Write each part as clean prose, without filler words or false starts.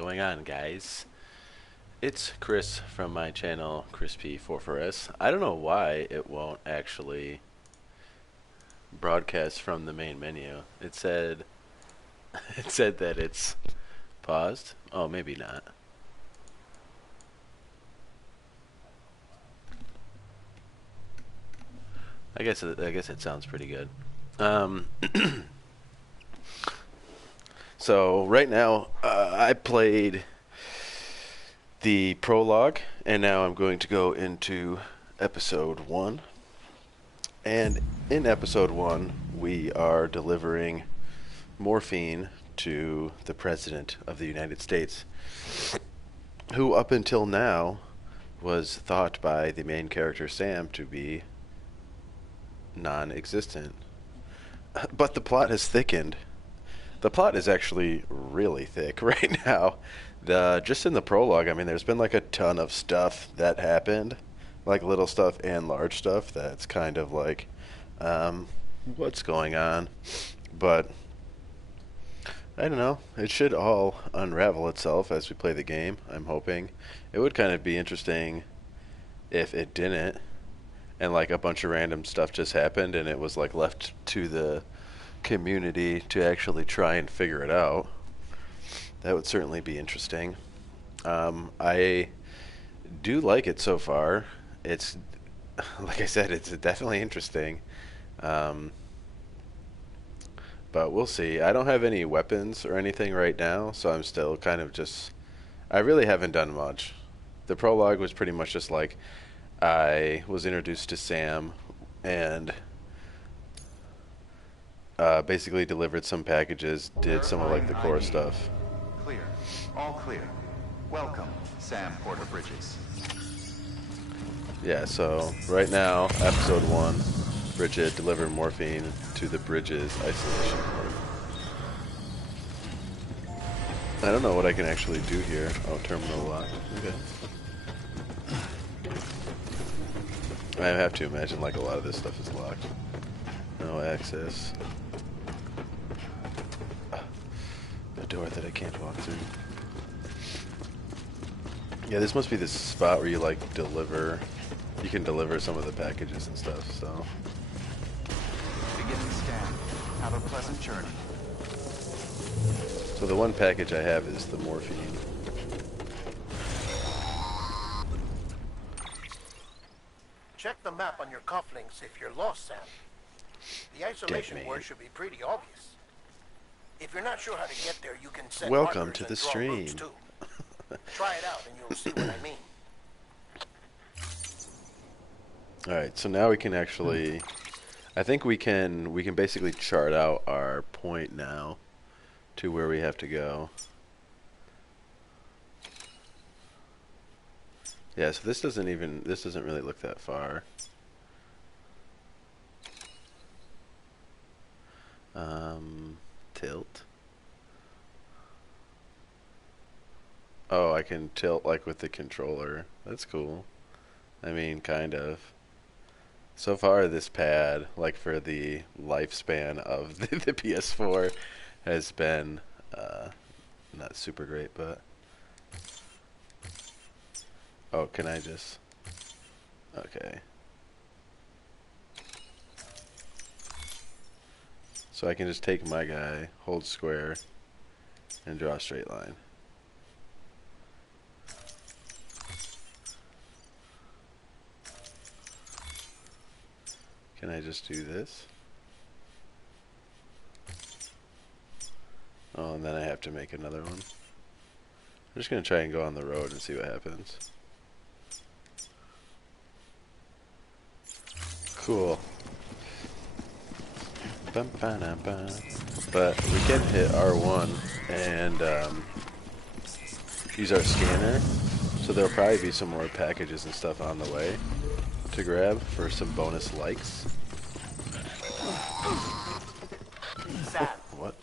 going on, guys? It's Chris from my channel, Crispy44S. I don't know why it won't actually broadcast from the main menu. It said it said that it's paused. Oh, maybe not. I guess it sounds pretty good. Um, so right now, I played the prologue, and now I'm going to go into episode 1. And in episode 1, we are delivering morphine to the President of the United States, who up until now was thought by the main character Sam to be non-existent. But the plot has thickened. The plot is actually really thick right now. Just in the prologue, I mean, there's been like a ton of stuff that happened, like little stuff and large stuff. That's kind of like, what's going on? But I don't know. It should all unravel itself as we play the game. I'm hoping it would kind of be interesting if it didn't, and like a bunch of random stuff just happened, and it was like left to the community to actually try and figure it out. That would certainly be interesting. I do like it so far. It's, like I said, it's definitely interesting. But we'll see. I don't have any weapons or anything right now, so I'm still kind of just... I really haven't done much. The prologue was pretty much just like, I was introduced to Sam and basically delivered some packages, did some of like the core stuff. Clear. All clear. Welcome, Sam Porter Bridges. Yeah, so right now, episode 1, Bridget delivered morphine to the Bridges isolation ward. I don't know what I can actually do here. Oh, terminal lock. Okay. I have to imagine like a lot of this stuff is locked. No access. A door that I can't walk through. Yeah, this must be the spot where you like deliver. You can deliver some of the packages and stuff, so. Beginning scan. Have a pleasant journey. So the one package I have is the morphine. Check the map on your cufflinks if you're lost, Sam. The isolation word should be pretty obvious. If you're not sure how to get there, you can set Welcome markers to the and draw stream. routes too. Try it out and you'll see what I mean. Alright, so now we can actually... I think we can basically chart out our point now to where we have to go. Yeah, so this doesn't really look that far. Tilt. Oh, I can tilt like with the controller. That's cool. I mean, kind of. So far, this pad, like for the lifespan of the PS4, has been not super great, but... Oh, can I just... Okay. So I can just take my guy, hold square, and draw a straight line. Can I just do this? Oh, and then I have to make another one. I'm just going to try and go on the road and see what happens. Cool. But we can hit R1 and use our scanner. So there'll probably be some more packages and stuff on the way to grab for some bonus likes. Sam, What?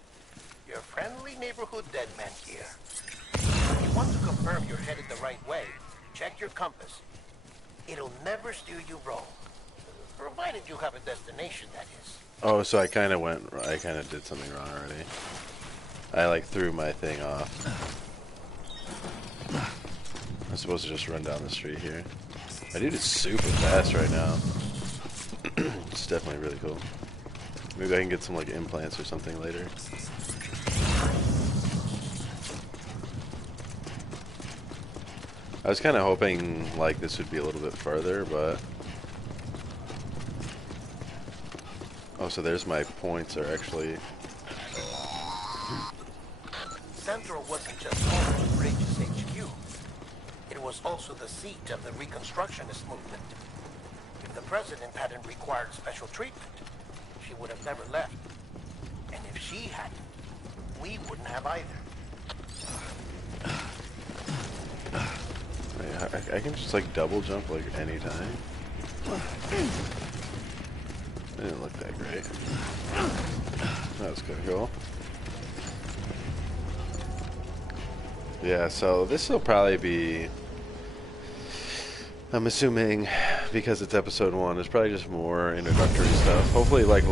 your friendly neighborhood dead man here. If you want to confirm you're headed the right way, check your compass. It'll never steer you wrong. Provided you have a destination, that is. Oh, so I kind of did something wrong already. I like threw my thing off. supposed to just run down the street here. My dude is super fast right now. It's definitely really cool. Maybe I can get some like implants or something later. I was kind of hoping like this would be a little bit further, but oh, so there's my points are actually. Central wasn't just home to Bridges HQ. It was also the seat of the Reconstructionist movement. If the president hadn't required special treatment, she would have never left. And if she hadn't, we wouldn't have either. Wait, I can just like double jump like anytime. It didn't look that great. That was good, cool. Yeah, so this will probably be, I'm assuming, because it's episode 1, it's probably just more introductory stuff. Hopefully, like,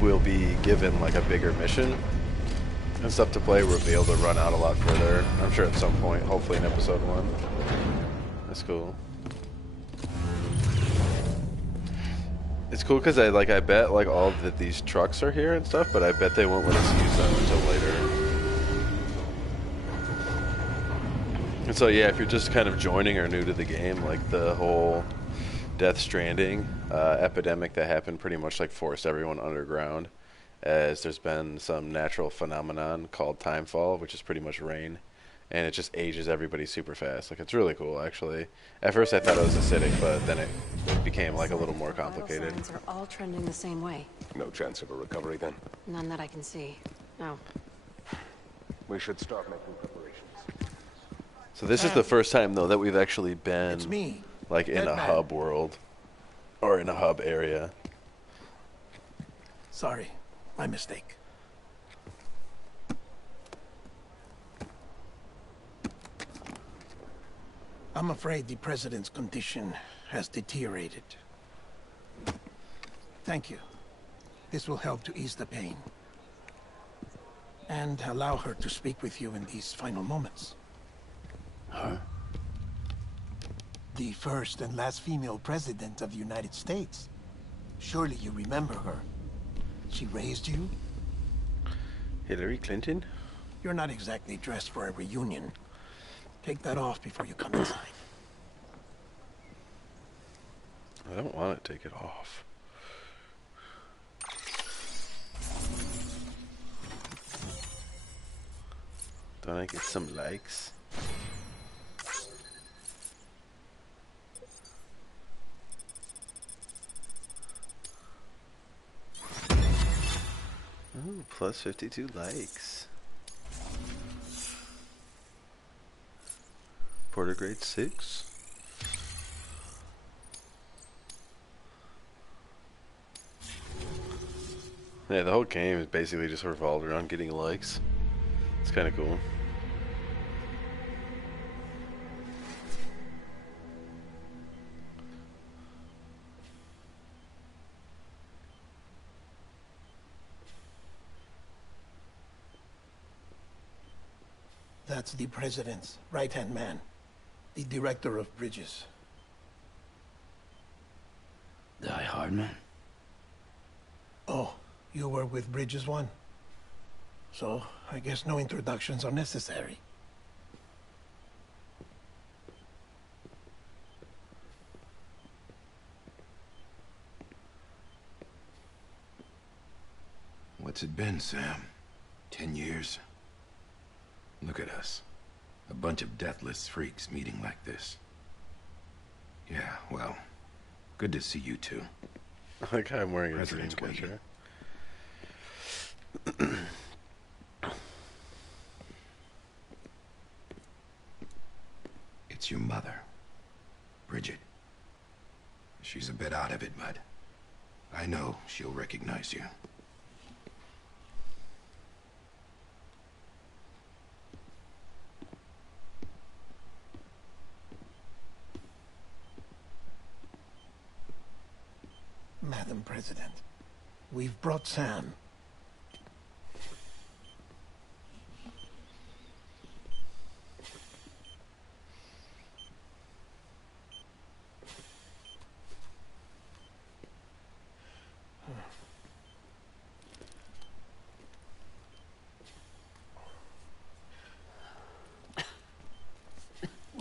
we'll be given, like, a bigger mission and stuff to play. We'll be able to run out a lot further, I'm sure at some point, hopefully in episode 1. That's cool. It's cool because I bet, like, all of these trucks are here and stuff, but I bet they won't let us use them until later. And so yeah, if you're just kind of joining or new to the game, like the whole Death Stranding epidemic that happened pretty much like forced everyone underground, as there's been some natural phenomenon called timefall, which is pretty much rain, and it just ages everybody super fast. Like, it's really cool, actually. At first I thought it was acidic, but then it became like a little more complicated. Vital signs are all trending the same way. No chance of a recovery then? None that I can see. No. We should start making preparations. So this is the first time, though, that we've actually been It's me, like in a Deadman. hub world or in a hub area. Sorry, my mistake. I'm afraid the president's condition has deteriorated. Thank you. This will help to ease the pain. And allow her to speak with you in these final moments. Huh? The first and last female president of the United States. Surely you remember her. She raised you. Hillary Clinton? You're not exactly dressed for a reunion. Take that off before you come inside. I don't want to take it off. Don't I get some likes? Oh, plus 52 likes. Porter grade 6. Yeah, the whole game is basically just revolved around getting likes. It's kind of cool. That's the president's right-hand man. The director of bridges. Die Hard man? Oh, you were with Bridges 1? So, I guess no introductions are necessary. What's it been, Sam? 10 years? Look at us. A bunch of deathless freaks meeting like this. Yeah, well, good to see you two. I like how I'm wearing a dream President's catcher. It's your mother, Bridget. She's a bit out of it, but I know she'll recognize you. Madam President, we've brought Sam.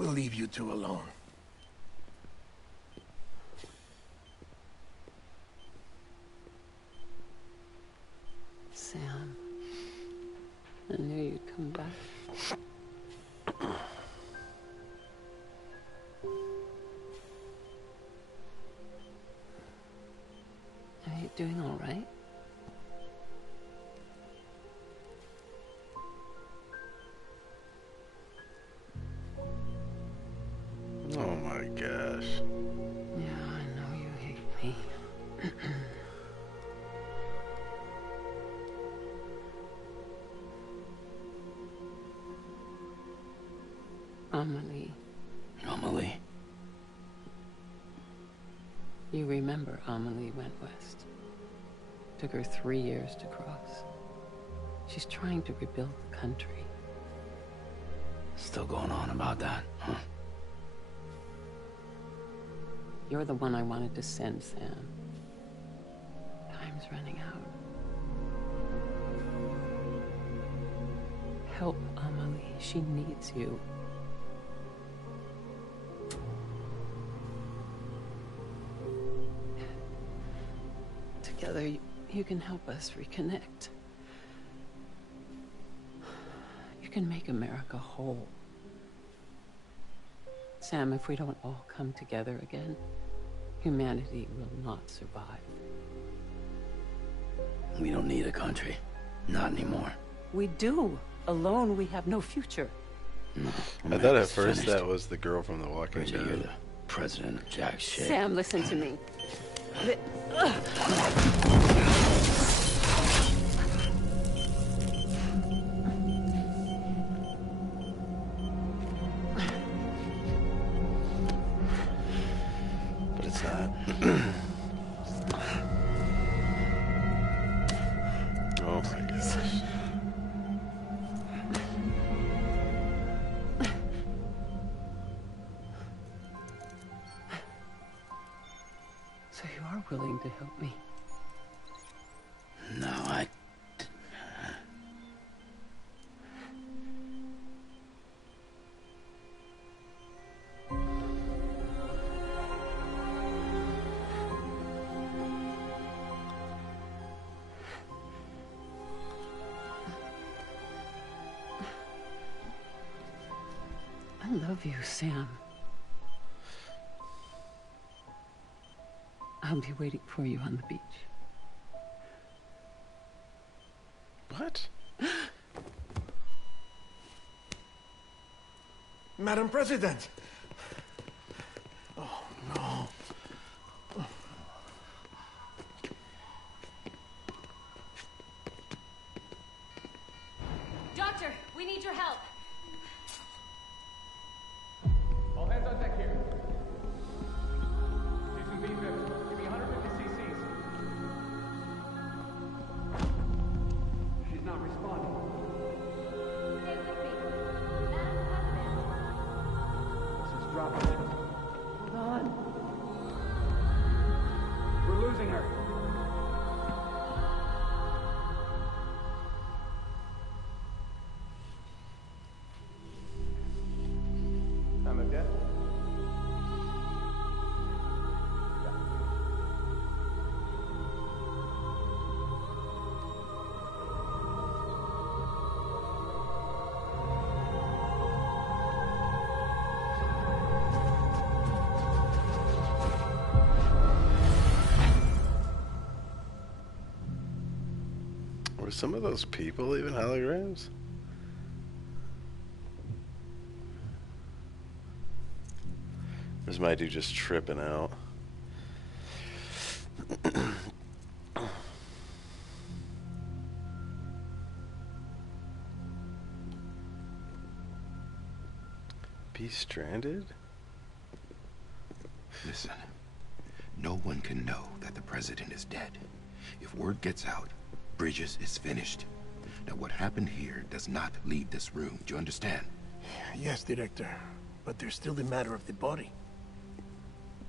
We'll leave you two alone. Sam, I knew you'd come back. Are you doing all right? Oh my gosh. Yeah, I know you hate me. Amelie. Amelie? You remember Amelie went west. Took her 3 years to cross. She's trying to rebuild the country. Still going on about that, huh? You're the one I wanted to send, Sam. Time's running out. Help Amelie. She needs you. Together, you can help us reconnect. You can make America whole. Sam, if we don't all come together again, humanity will not survive. We don't need a country. Not anymore. We do. Alone, we have no future. No. I thought at first that was the girl from The Walking Bridget, you're Dead. the president of jack shit. Sam, listen to me. But it's not. Oh my gosh. So you are willing to help me? No, I... I love you, Sam. I'll be waiting for you on the beach. What? Madam President! Oh, no. Doctor, we need your help. All hands on deck here. Jason B. Viv, give me 150 cc's. She's not responding. Stay with me. Madam President. This is dropping. Hold on. We're losing her. Time of death? Were some of those people even holograms? Or is my dude just tripping out? Be stranded? Listen, no one can know that the president is dead. If word gets out, Bridges is finished. Now, what happened here does not leave this room. Do you understand? Yes, Director. But there's still the matter of the body.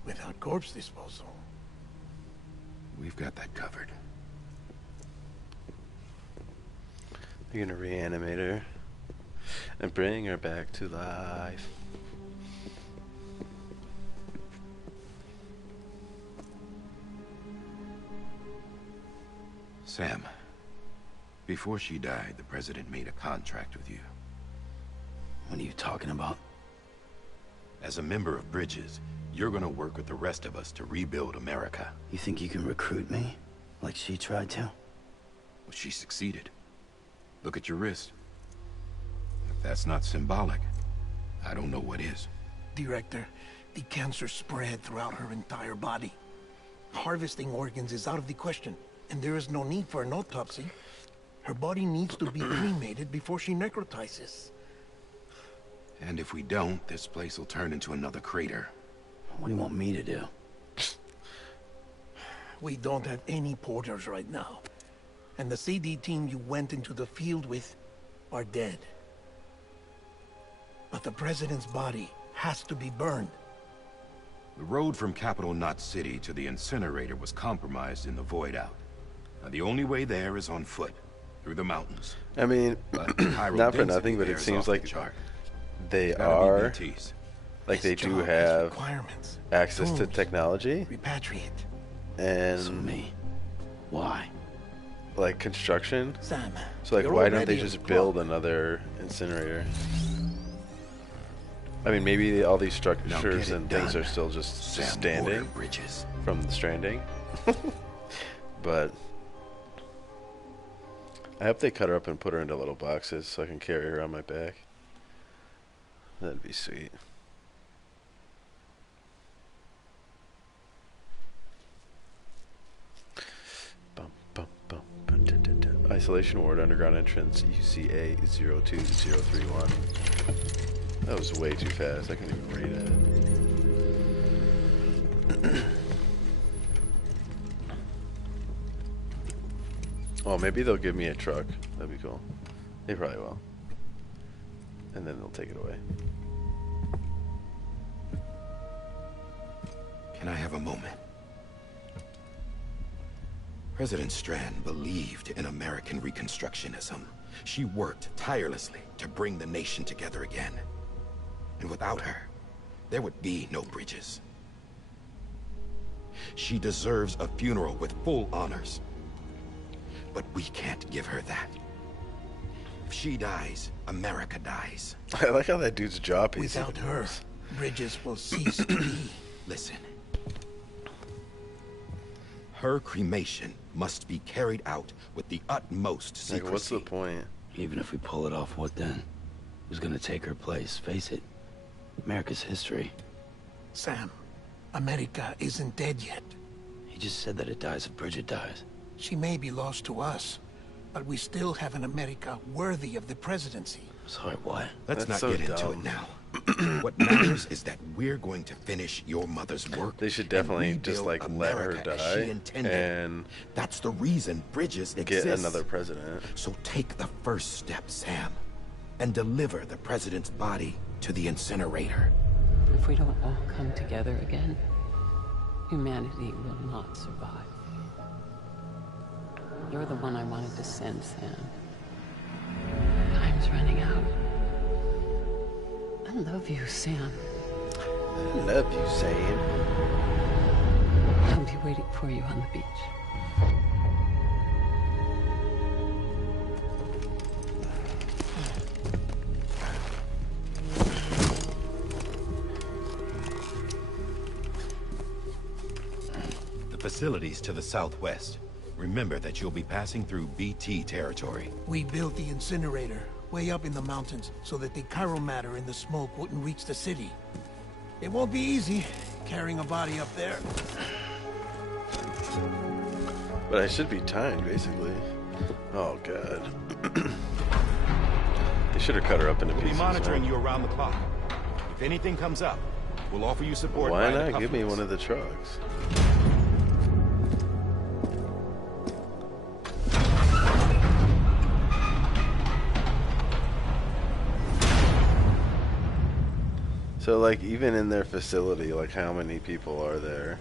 Without corpse disposal. We've got that covered. You're gonna reanimate her and bring her back to life. Sam, before she died, the president made a contract with you. What are you talking about? As a member of Bridges, you're gonna work with the rest of us to rebuild America. You think you can recruit me? Like she tried to? Well, she succeeded. Look at your wrist. If that's not symbolic, I don't know what is. Director, the cancer spread throughout her entire body. Harvesting organs is out of the question, and there is no need for an autopsy. Her body needs to be cremated before she necrotizes. And if we don't, this place will turn into another crater. What do you want me to do? We don't have any porters right now. And the CD team you went into the field with are dead. But the president's body has to be burned. The road from Capital Knot City to the incinerator was compromised in the void out. Now, the only way there is on foot, through the mountains. I mean, But the chiral not for density nothing, but there it is seems off the like chart. they Gotta be are, BTs. like they This do job has have requirements. access to Tombs, technology repatriate. So and me. Why? like construction. Sam, So like, you're why don't they already on just the build clock. another incinerator? I mean, maybe all these Now structures get it and things done. are still just Sam standing Porter Bridges. from the Stranding. But I hope they cut her up and put her into little boxes so I can carry her on my back. That'd be sweet. Bum, bum, bum, bum, da, da, da. Isolation ward, underground entrance, UCA 02031. That was way too fast. I couldn't even read it. Oh, maybe they'll give me a truck. That'd be cool. They probably will. And then they'll take it away. Can I have a moment? President Strand believed in American Reconstructionism. She worked tirelessly to bring the nation together again. And without her, there would be no Bridges. She deserves a funeral with full honors. But we can't give her that. If she dies, America dies. I like how that dude's jaw piece. Without her, Bridges will cease to be. Listen. Her cremation must be carried out with the utmost secrecy. Like, what's the point? Even if we pull it off, what then? Who's gonna take her place? Face it. America's history. Sam, America isn't dead yet. He just said that it dies if Bridget dies. She may be lost to us, but we still have an America worthy of the presidency. Sorry, what? Let's That's not so get into dumb. it now. What matters is that we're going to finish your mother's work. They should and definitely just, rebuild like, let her America as die she intended. and that's the reason Bridges get exists. another president. So take the first step, Sam, and deliver the president's body to the incinerator. If we don't all come together again, humanity will not survive. You're the one I wanted to send, Sam. Time's running out. I love you, Sam. I love you, Sam. I'll be waiting for you on the beach. The facilities to the southwest. Remember that you'll be passing through BT territory. We built the incinerator way up in the mountains so that the chiral matter in the smoke wouldn't reach the city. It won't be easy carrying a body up there. But I should be timed, basically. Oh, God. They should have cut her up into We'll be pieces. monitoring man. you around the clock. If anything comes up, we'll offer you support. Why via the not give me cufflinks. one of the trucks? So, like, even in their facility, like, how many people are there?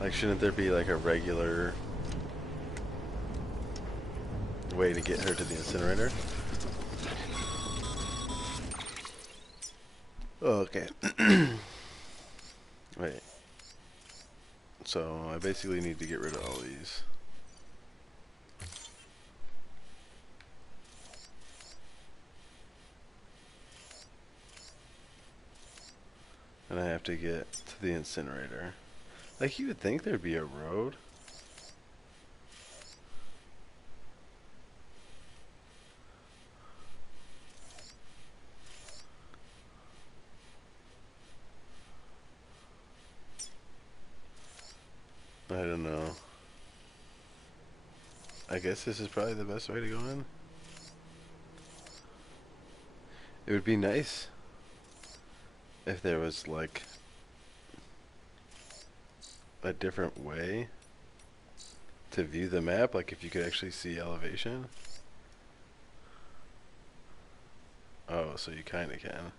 Like, shouldn't there be, like, a regular way to get her to the incinerator? Oh, okay. Wait. So, I basically need to get rid of all these. And I have to get to the incinerator. Like, you would think there'd be a road. I don't know. I guess this is probably the best way to go in. It would be nice if there was like a different way to view the map, like if you could actually see elevation. Oh, so you kinda can.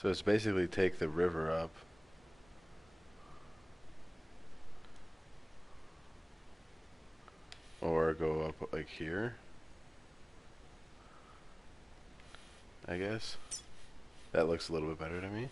So it's basically take the river up. Or go up like here. I guess. That looks a little bit better to me.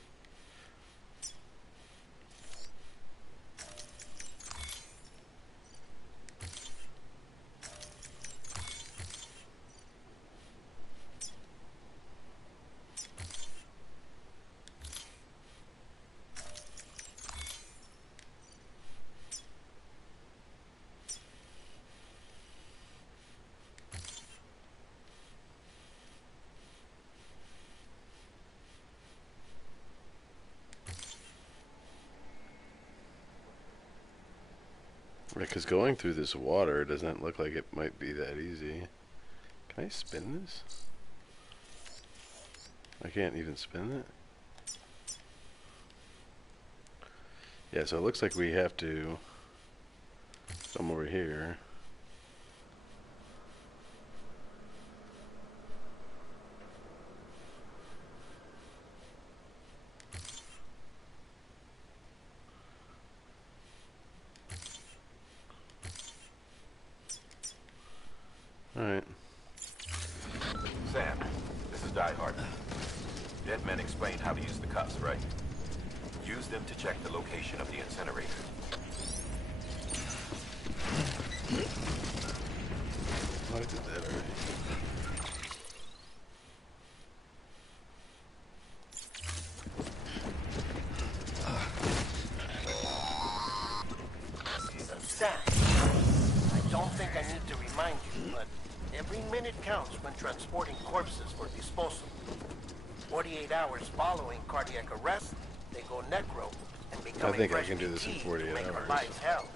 Because going through this water doesn't look like it might be that easy. Can I spin this? I can't even spin it? Yeah, so it looks like we have to come over here. Alright. Sam, this is Dive Hive. Dead men explained how to use the cuffs, right? Use them to check the location of the incinerator. I did that already. Sam, I don't think I need to remind you, but every minute counts when transporting corpses for disposal. 48 hours following cardiac arrest, they go necro and become I think a I fresh can do this in PT 48 to make our hours. lives hell.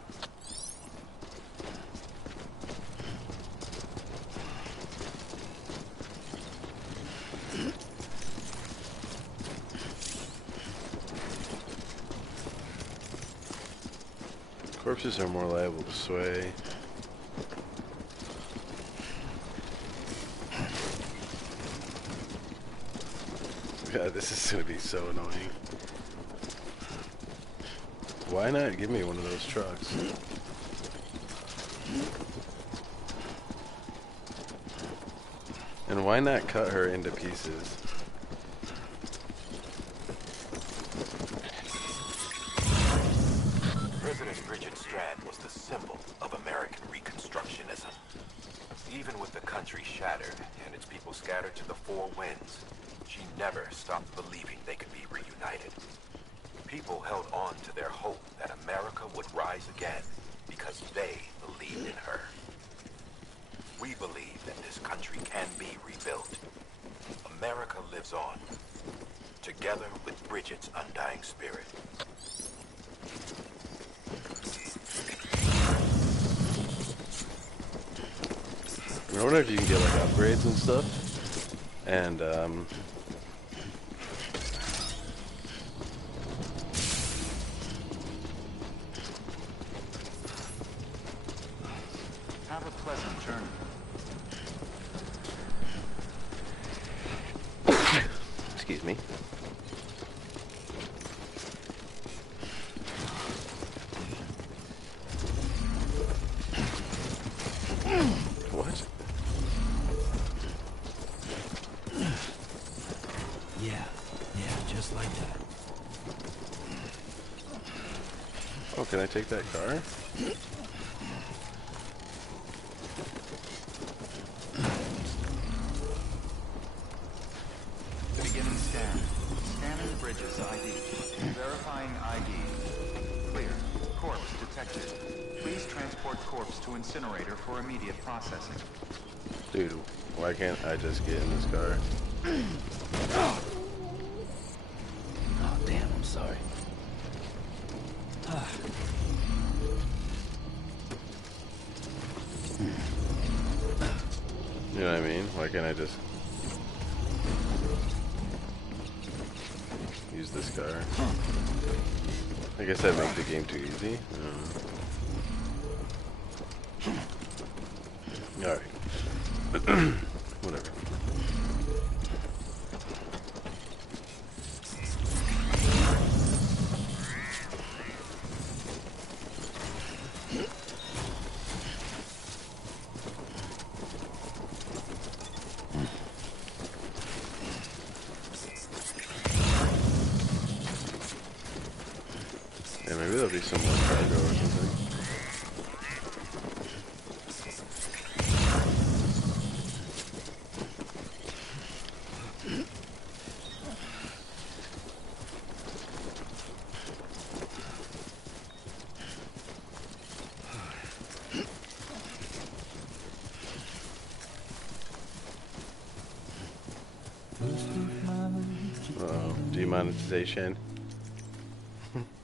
Corpses are more liable to sway. God, this is gonna be so annoying. Why not give me one of those trucks? And why not cut her into pieces? President Bridget Strand was the symbol of American Reconstructionism. Even with the country shattered and its people scattered to the four winds, she never stopped believing they could be reunited. People held on to their hope that America would rise again because they believed in her. We believe that this country can be rebuilt. America lives on, together with Bridget's undying spirit. I wonder if you can get like upgrades and stuff. And Have a pleasant journey. excuse me. What? Yeah, just like that. Oh, can I take that car? to incinerator for immediate processing. Dude, why can't I just get in this car? Oh, damn, I'm sorry. You know what I mean? Why can't I just use this car? I guess that makes the game too easy. Alright. Whatever. Yeah, maybe there'll be some more cargo or something. Uh-oh, demonetization.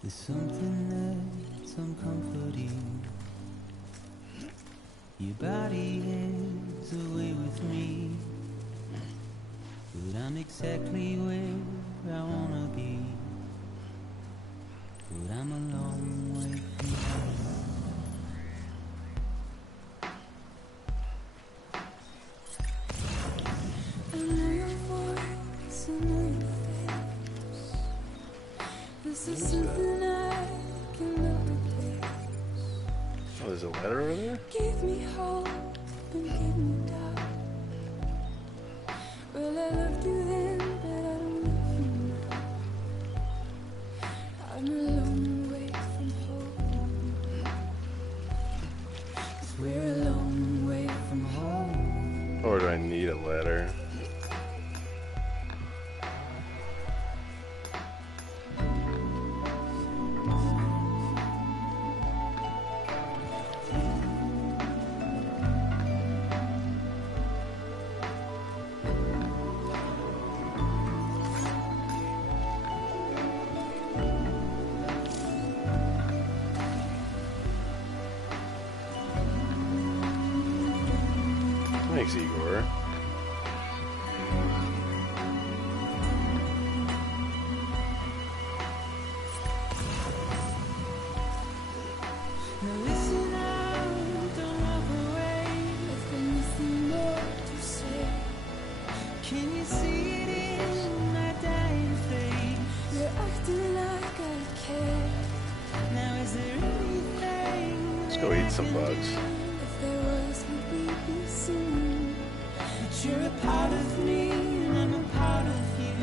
There's something that's uncomforting. Your body is away with me, but I'm exactly where I wanna be. But I'm a long way from home. I know your voice, I know your face. This is something I cannot replace. Oh, there's a letter over there? Give me hope and give me doubt. Well, I loved you then, but I don't love you now. I'm a long way from home. 'Cause we're a long way from home. Or do I need a letter? Thanks, Igor. Now listen out, don't walk away. I've got nothing more to say. Can you see it in my dying face? You're acting like I care. Now is there anything Let's go eat some bugs. if there was, would we be soon? But you're a part of me and I'm a part of you.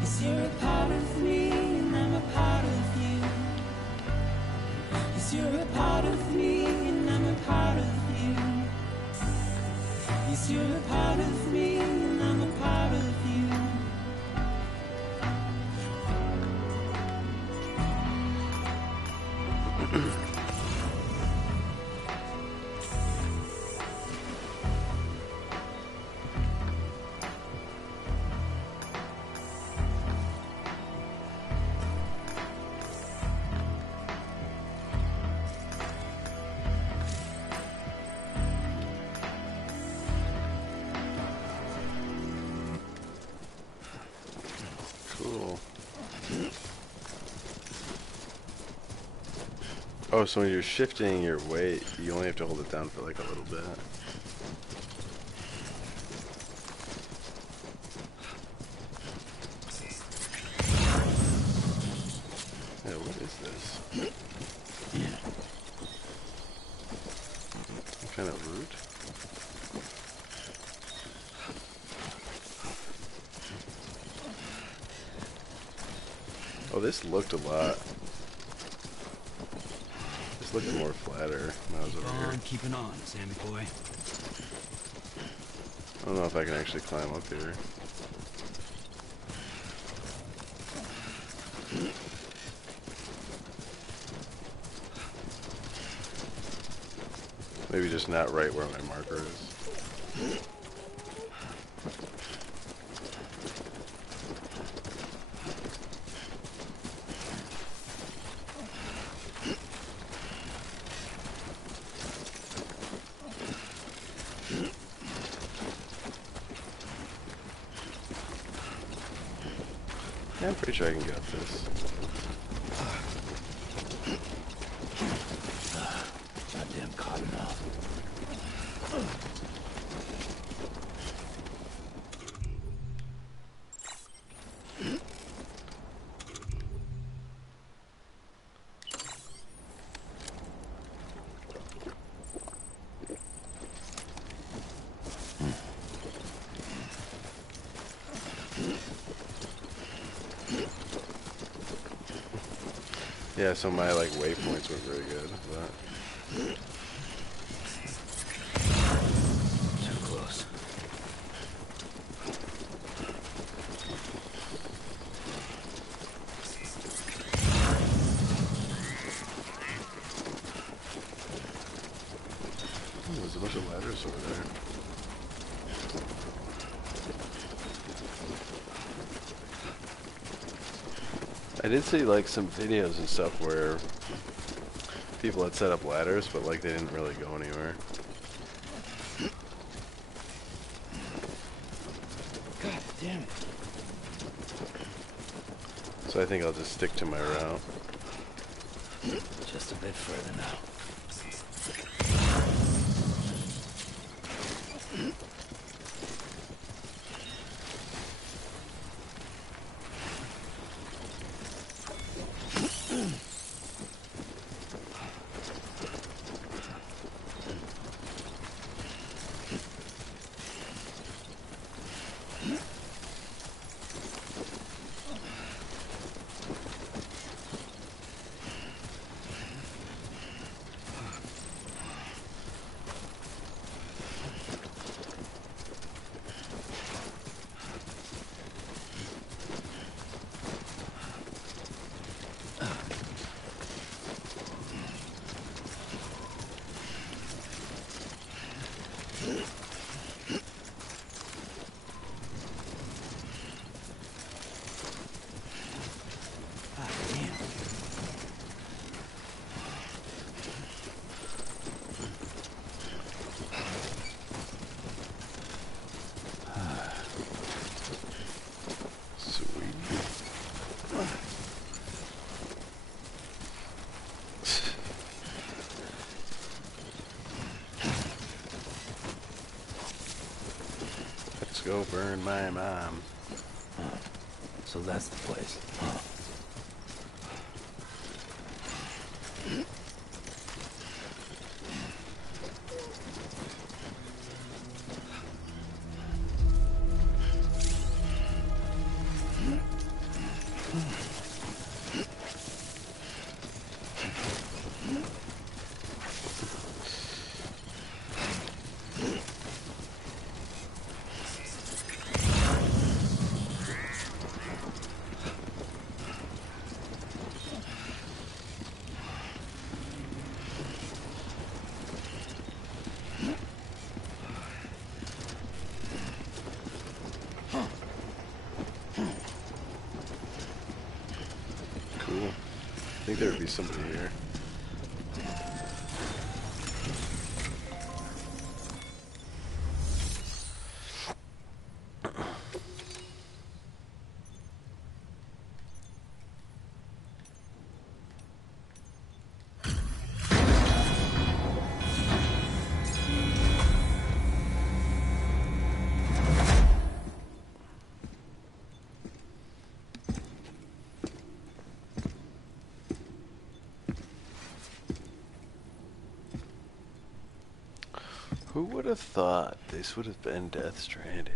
Yes, you're a part of me and I'm a part of you. Yes, you're a part of me and I'm a part of you. Yes, you're a part of me and I'm a part of you. Cool. Oh, so when you're shifting your weight, you only have to hold it down for like a little bit. Yeah, what is this? What kind of root? Oh, this looked a lot. This looked more flatter when I was over here. Keeping on, Sammy boy. I don't know if I can actually climb up here. Maybe just not right where my marker is. Yeah, I'm pretty sure I can get up this. Goddamn cottonmouth. Yeah, so my like waypoints weren't very good. But Too close. oh, there's a bunch of ladders over there. I did see like some videos and stuff where people had set up ladders, but like they didn't really go anywhere. God damn it. So I think I'll just stick to my route. Just a bit further now. Let's go burn my mom. So that's the place. Huh. Cool. I think there would be somebody here. Who would have thought this would have been Death Stranding?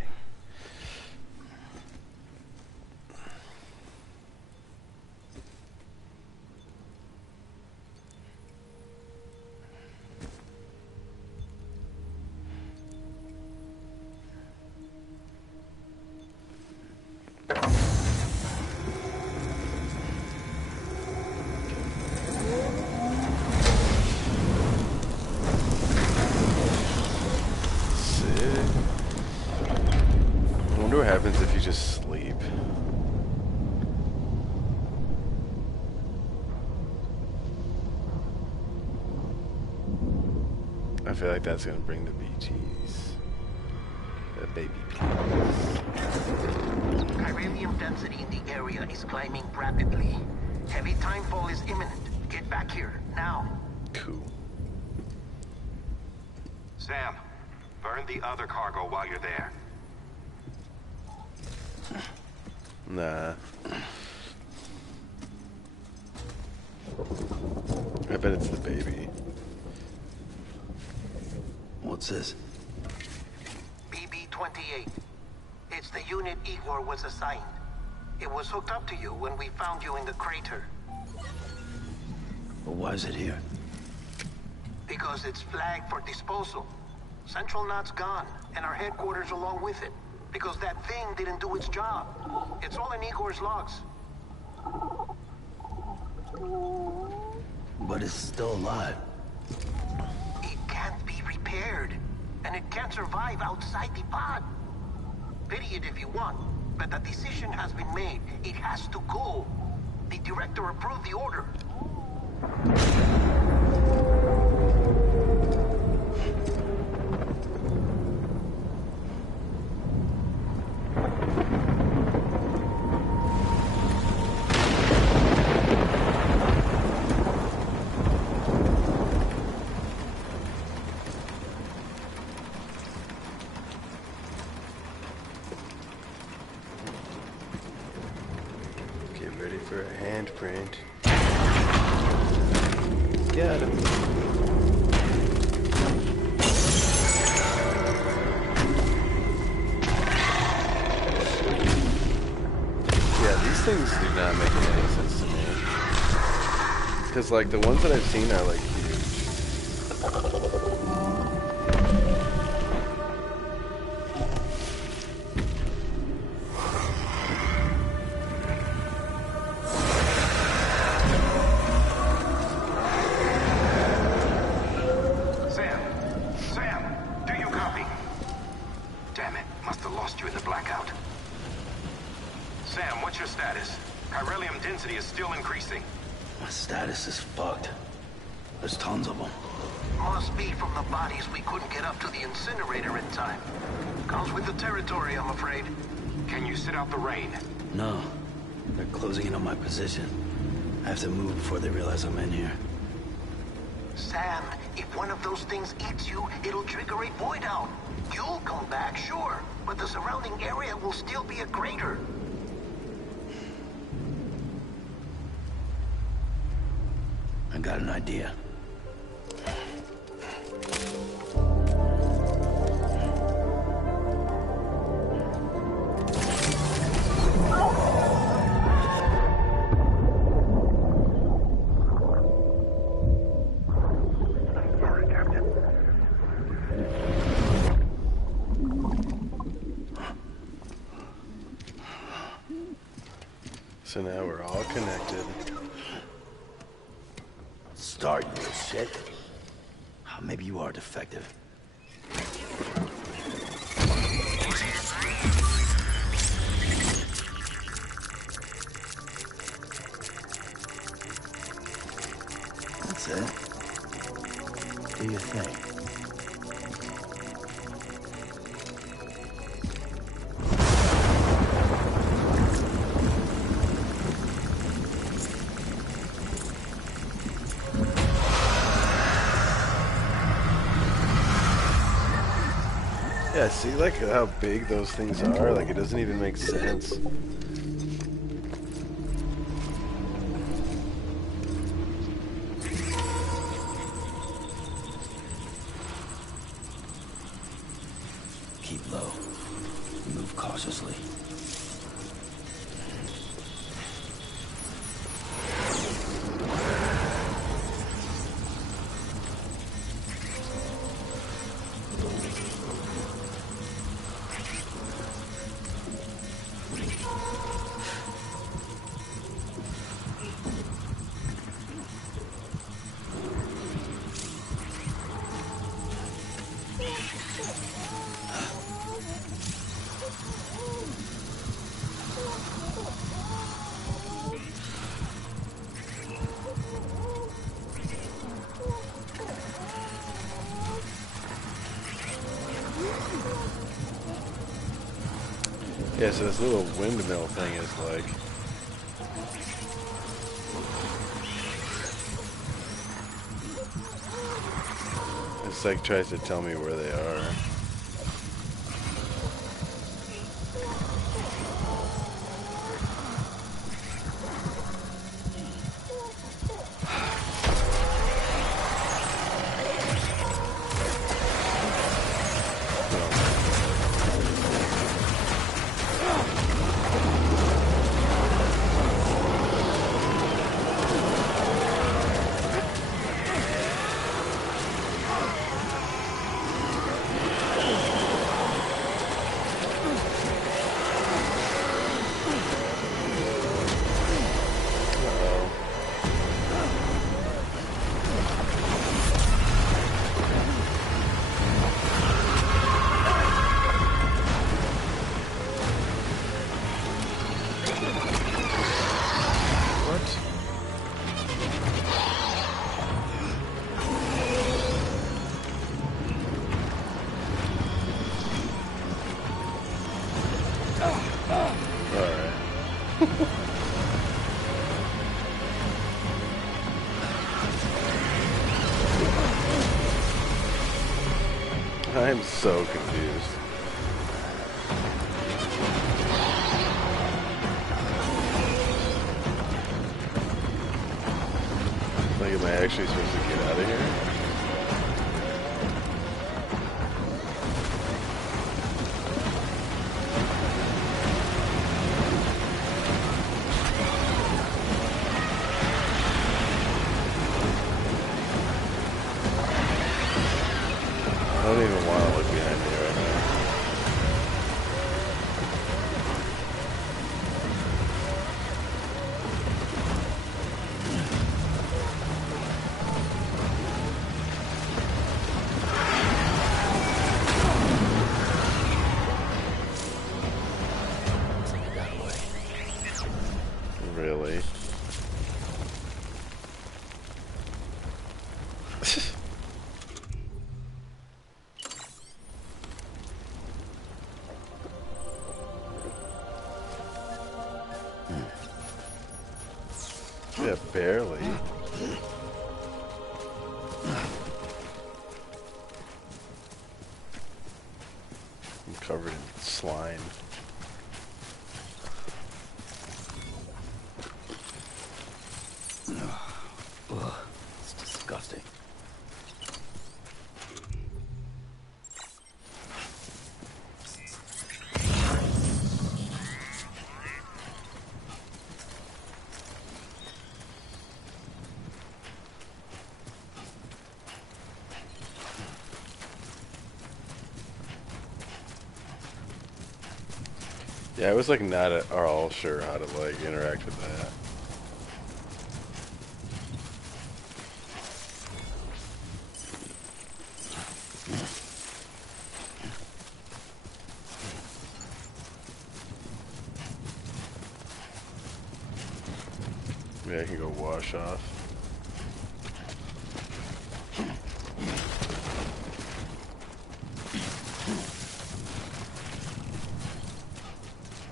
wonder what happens if you just sleep. I feel like that's gonna bring the BGs. The baby peas. Chiralium density in the area is climbing rapidly. Heavy timefall is imminent. Get back here, now. Cool. Sam, burn the other cargo while you're there. Nah. I bet it's the baby. What's this? BB-28. It's the unit Igor was assigned. It was hooked up to you when we found you in the crater. But why is it here? Because it's flagged for disposal. Central Knot's gone, and our headquarters along with it. Because that thing didn't do its job. It's all in Igor's logs. But it's still alive. It can't be repaired, and it can't survive outside the pod. Pity it if you want, but the decision has been made. It has to go. The director approved the order. Get ready for a handprint. Got him. Yeah, these things do not make any sense to me. Because, like, the ones that I've seen are, like, huge. Sam, do you copy? Damn it, must have lost you in the blackout. Sam, what's your status? Chiralium density is still increasing. My status is fucked. There's tons of them. Must be from the bodies we couldn't get up to the incinerator in time. Comes with the territory, I'm afraid. Can you sit out the rain? No. They're closing in on my position. I have to move before they realize I'm in here. Sam, if one of those things eats you, it'll trigger a void out. You'll come back, sure, but the surrounding area will still be a crater. I got an idea. So now we're all connected. Start, you little shit. Maybe you are defective. That's it. Do your thing. Yeah, see, like, how big those things are? Like, it doesn't even make sense. Keep low. Move cautiously. Yeah, so this little windmill thing is like... It's like tries to tell me where they are. I'm so confused. Like, am I actually supposed to get out of here? I don't even want to look behind me right now. Really? Yeah, barely. I'm covered in slime. Ugh, it's disgusting. Yeah, I was like not at all sure how to like interact with that. Maybe I can go wash off.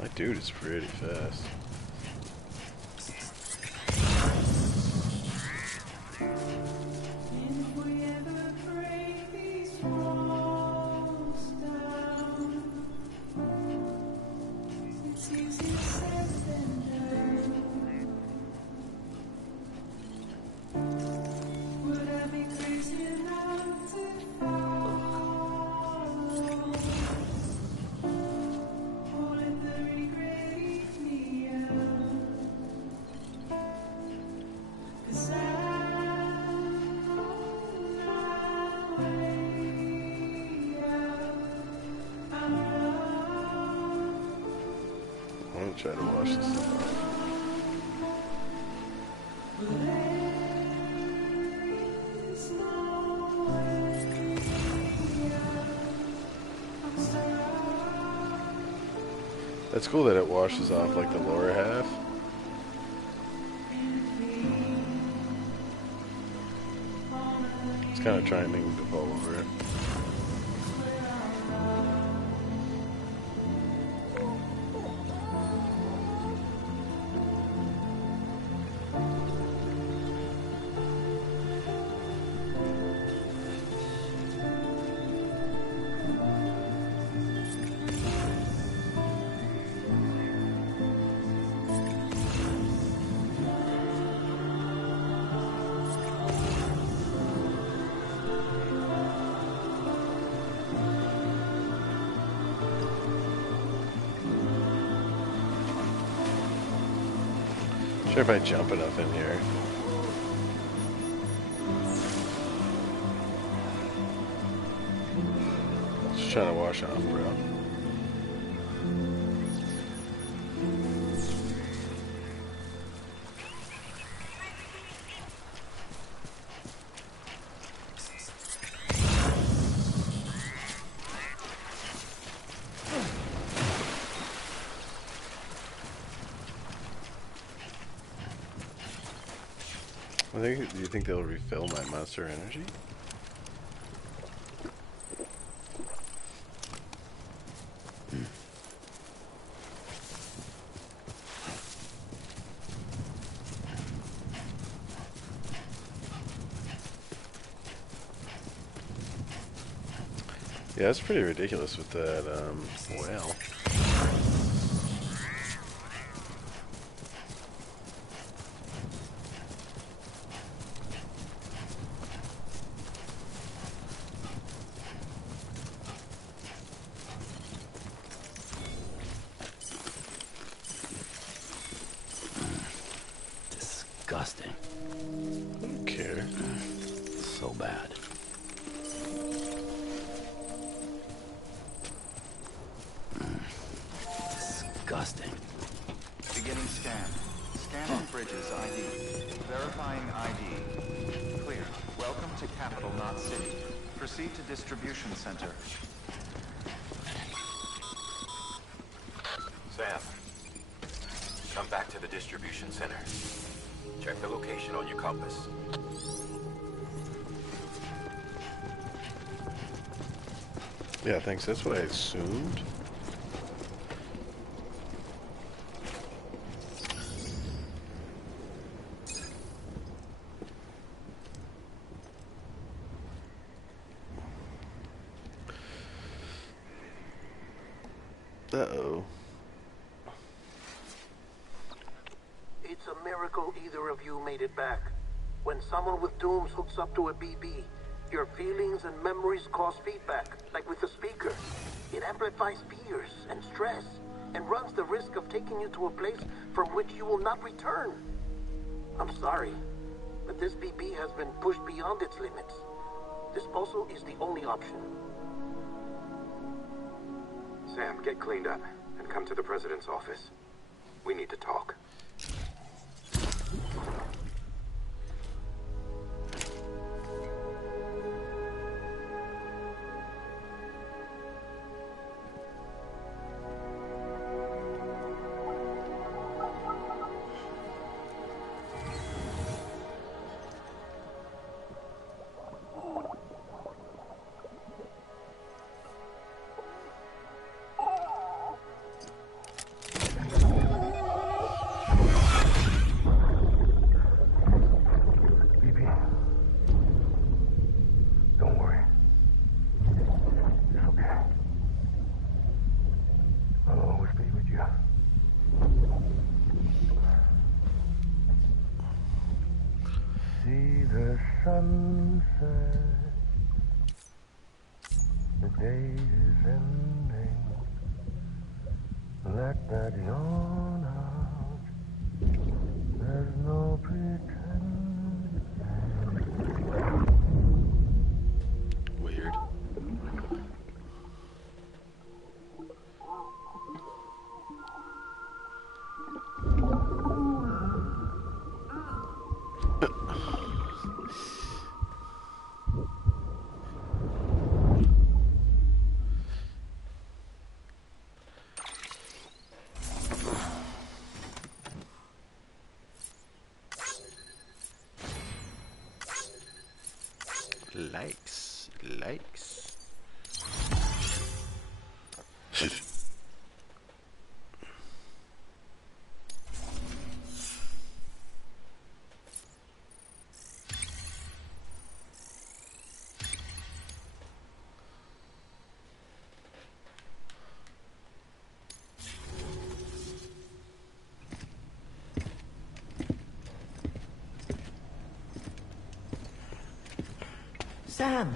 My dude is pretty fast. I'm gonna try to wash this stuff off. That's cool that it washes off like the lower half. It's kind of trying to fall over. Sure if I jump enough in here. Just trying to wash off, bro. Do you think they'll refill my monster energy? Yeah, it's pretty ridiculous with that whale. Disgusting. I don't care. So bad. Disgusting. Beginning scan. Scan on bridges ID. Verifying ID. Clear. Welcome to capital, not city. Proceed to distribution center. Sam, come back to the distribution center. Check the location on your compass. Yeah, thanks. That's what I assumed. Uh-oh. It's a miracle either of you made it back. When someone with dooms hooks up to a BB, your feelings and memories cause feedback, like with the speaker. It amplifies fears and stress, and runs the risk of taking you to a place from which you will not return. I'm sorry, but this BB has been pushed beyond its limits. Disposal is the only option. Sam, get cleaned up and come to the president's office. We need to talk. Weird. Likes. Sam,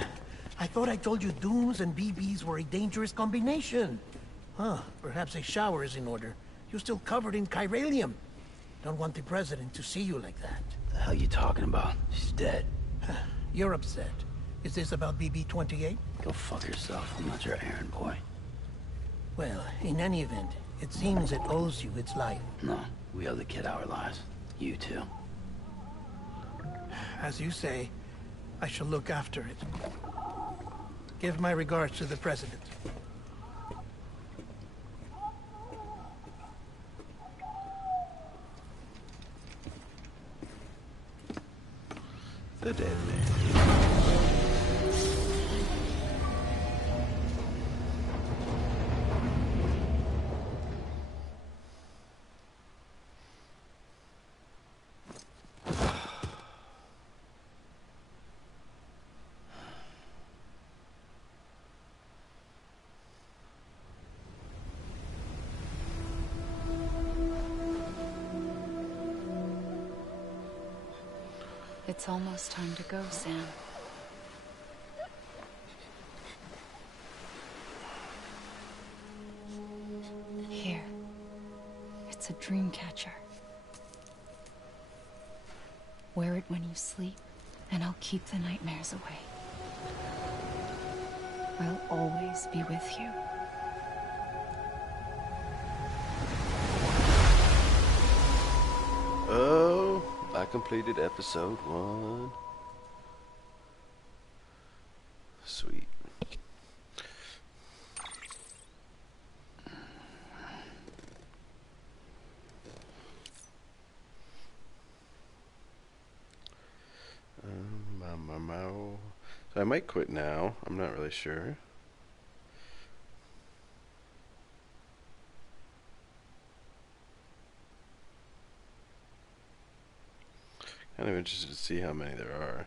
I thought I told you dooms and BBs were a dangerous combination. Huh, perhaps a shower is in order. You're still covered in chiralium. Don't want the president to see you like that. The hell you talking about? She's dead. You're upset. Is this about BB-28? Go fuck yourself. I'm not your errand boy. Well, in any event, it seems it owes you its life. No, we owe the kid our lives. You too. As you say, I shall look after it. Give my regards to the president. The dead man. It's almost time to go, Sam. Here. It's a dream catcher. Wear it when you sleep, and I'll keep the nightmares away. I'll always be with you. Oh, I completed episode 1. Sweet. So I might quit now. I'm not really sure. Kind of interested to see how many there are.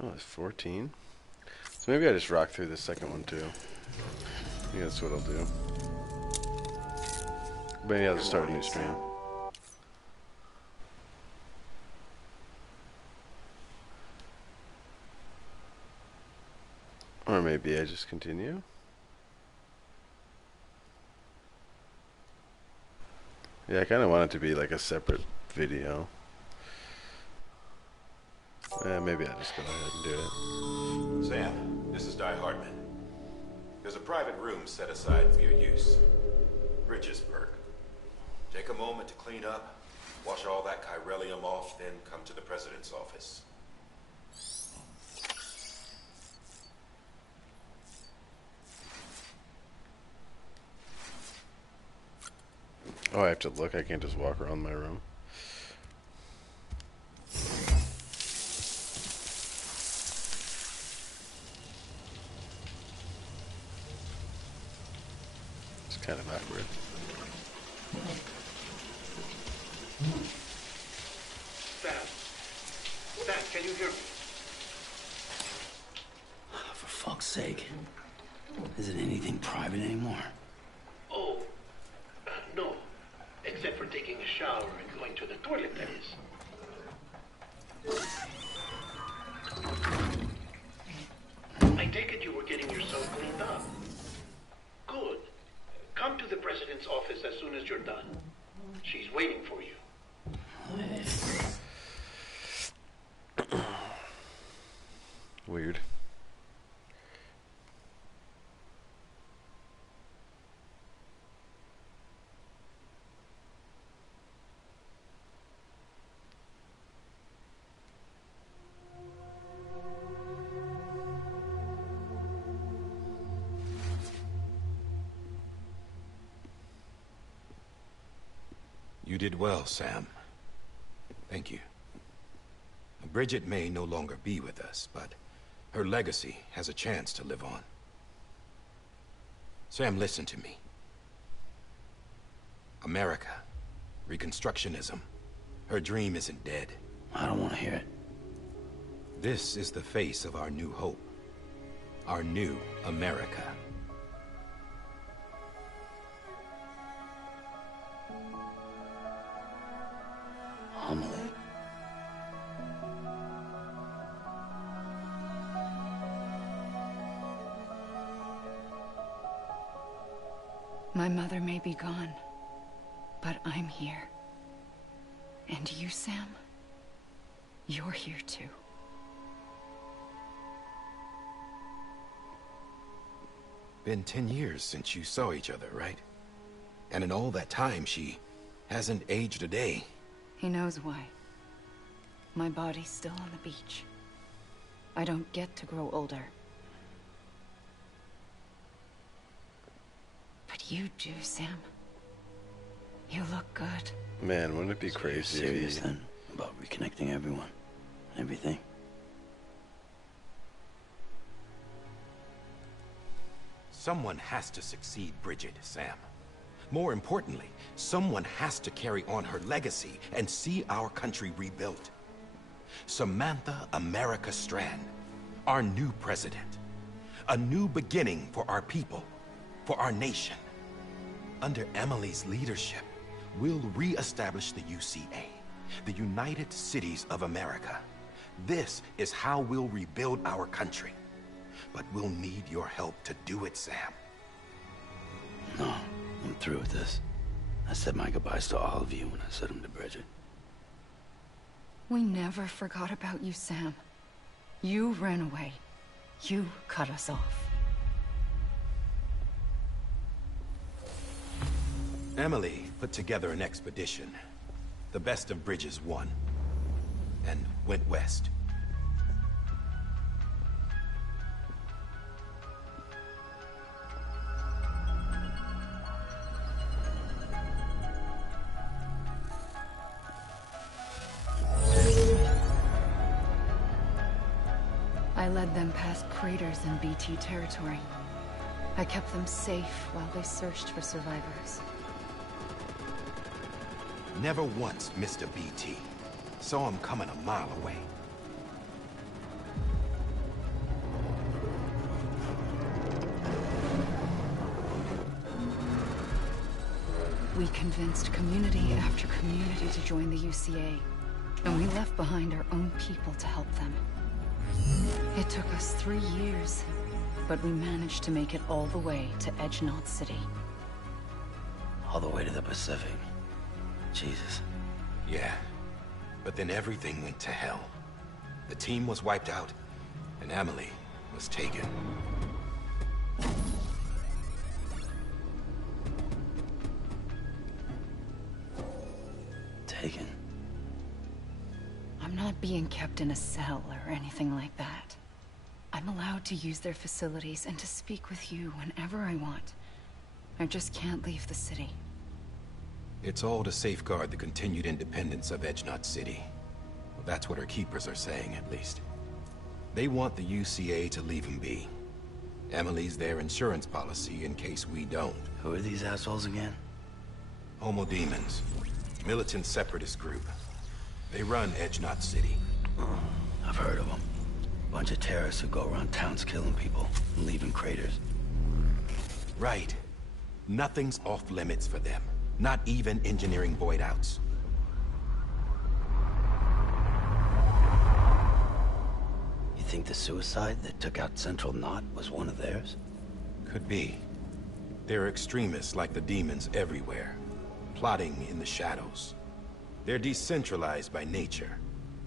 Oh, it's 14. So maybe I just rock through the second one too. I think that's what I'll do. Maybe I'll just start a new stream. Or maybe I just continue. Yeah, I kind of want it to be like a separate video. Maybe I'll just go ahead and do it. Sam, this is Dive Hive. There's a private room set aside for your use. Bridges perk. Take a moment to clean up, wash all that chiralium off, then come to the president's office. Oh, I have to look. I can't just walk around my room. It's kind of awkward. Sam, can you hear me? For fuck's sake. Isn't anything private anymore? Oh, no. Except for taking a shower and going to the toilet, that is. I take it you were getting yourself cleaned up. Good. Come to the president's office as soon as you're done. She's waiting for you. Weird. You did well, Sam. Thank you. Bridget may no longer be with us, but her legacy has a chance to live on. Sam, listen to me. America, Reconstructionism, her dream isn't dead. I don't want to hear it. This is the face of our new hope. Our new America. My mother may be gone, but I'm here. And you, Sam? You're here too. Been 10 years since you saw each other, right? And in all that time, she hasn't aged a day. He knows why. My body's still on the beach. I don't get to grow older. But you do, Sam. You look good. Man, wouldn't it be So crazy? you're serious then about reconnecting everyone, everything? Someone has to succeed Bridget, Sam. More importantly, someone has to carry on her legacy and see our country rebuilt. Samantha America Strand, our new president. A new beginning for our people, for our nation. Under Emily's leadership, we'll re-establish the UCA, the United Cities of America. This is how we'll rebuild our country. But we'll need your help to do it, Sam. No, I'm through with this. I said my goodbyes to all of you when I said them to Bridget. We never forgot about you, Sam. You ran away. You cut us off. Emily put together an expedition. The best of Bridges won. And went west. I led them past craters in BT territory. I kept them safe while they searched for survivors. Never once missed a BT. Saw him coming a mile away. We convinced community after community to join the UCA, and we left behind our own people to help them. It took us 3 years, but we managed to make it all the way to Edgenot City. All the way to the Pacific. Jesus. Yeah, but then everything went to hell. The team was wiped out, and Emily was taken. Taken? I'm not being kept in a cell or anything like that. I'm allowed to use their facilities and to speak with you whenever I want. I just can't leave the city. It's all to safeguard the continued independence of Edgenot City. Well, that's what our keepers are saying, at least. They want the UCA to leave him be. Emily's their insurance policy in case we don't. Who are these assholes again? Homo Demons. Militant separatist group. They run Edgenot City. I've heard of them. Bunch of terrorists who go around towns killing people and leaving craters. Right. Nothing's off limits for them. Not even engineering void outs. You think the suicide that took out Central Knot was one of theirs? Could be. There are extremists like the demons everywhere, plotting in the shadows. They're decentralized by nature.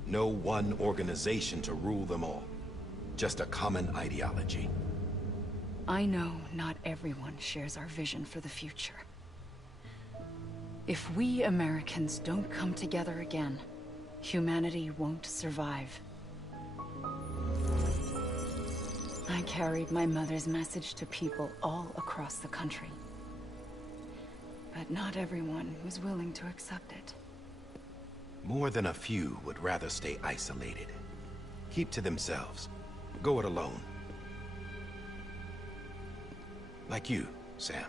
No one organization to rule them all. Just a common ideology. I know not everyone shares our vision for the future. If we Americans don't come together again, humanity won't survive. I carried my mother's message to people all across the country. But not everyone was willing to accept it. More than a few would rather stay isolated. Keep to themselves. Go it alone. Like you, Sam.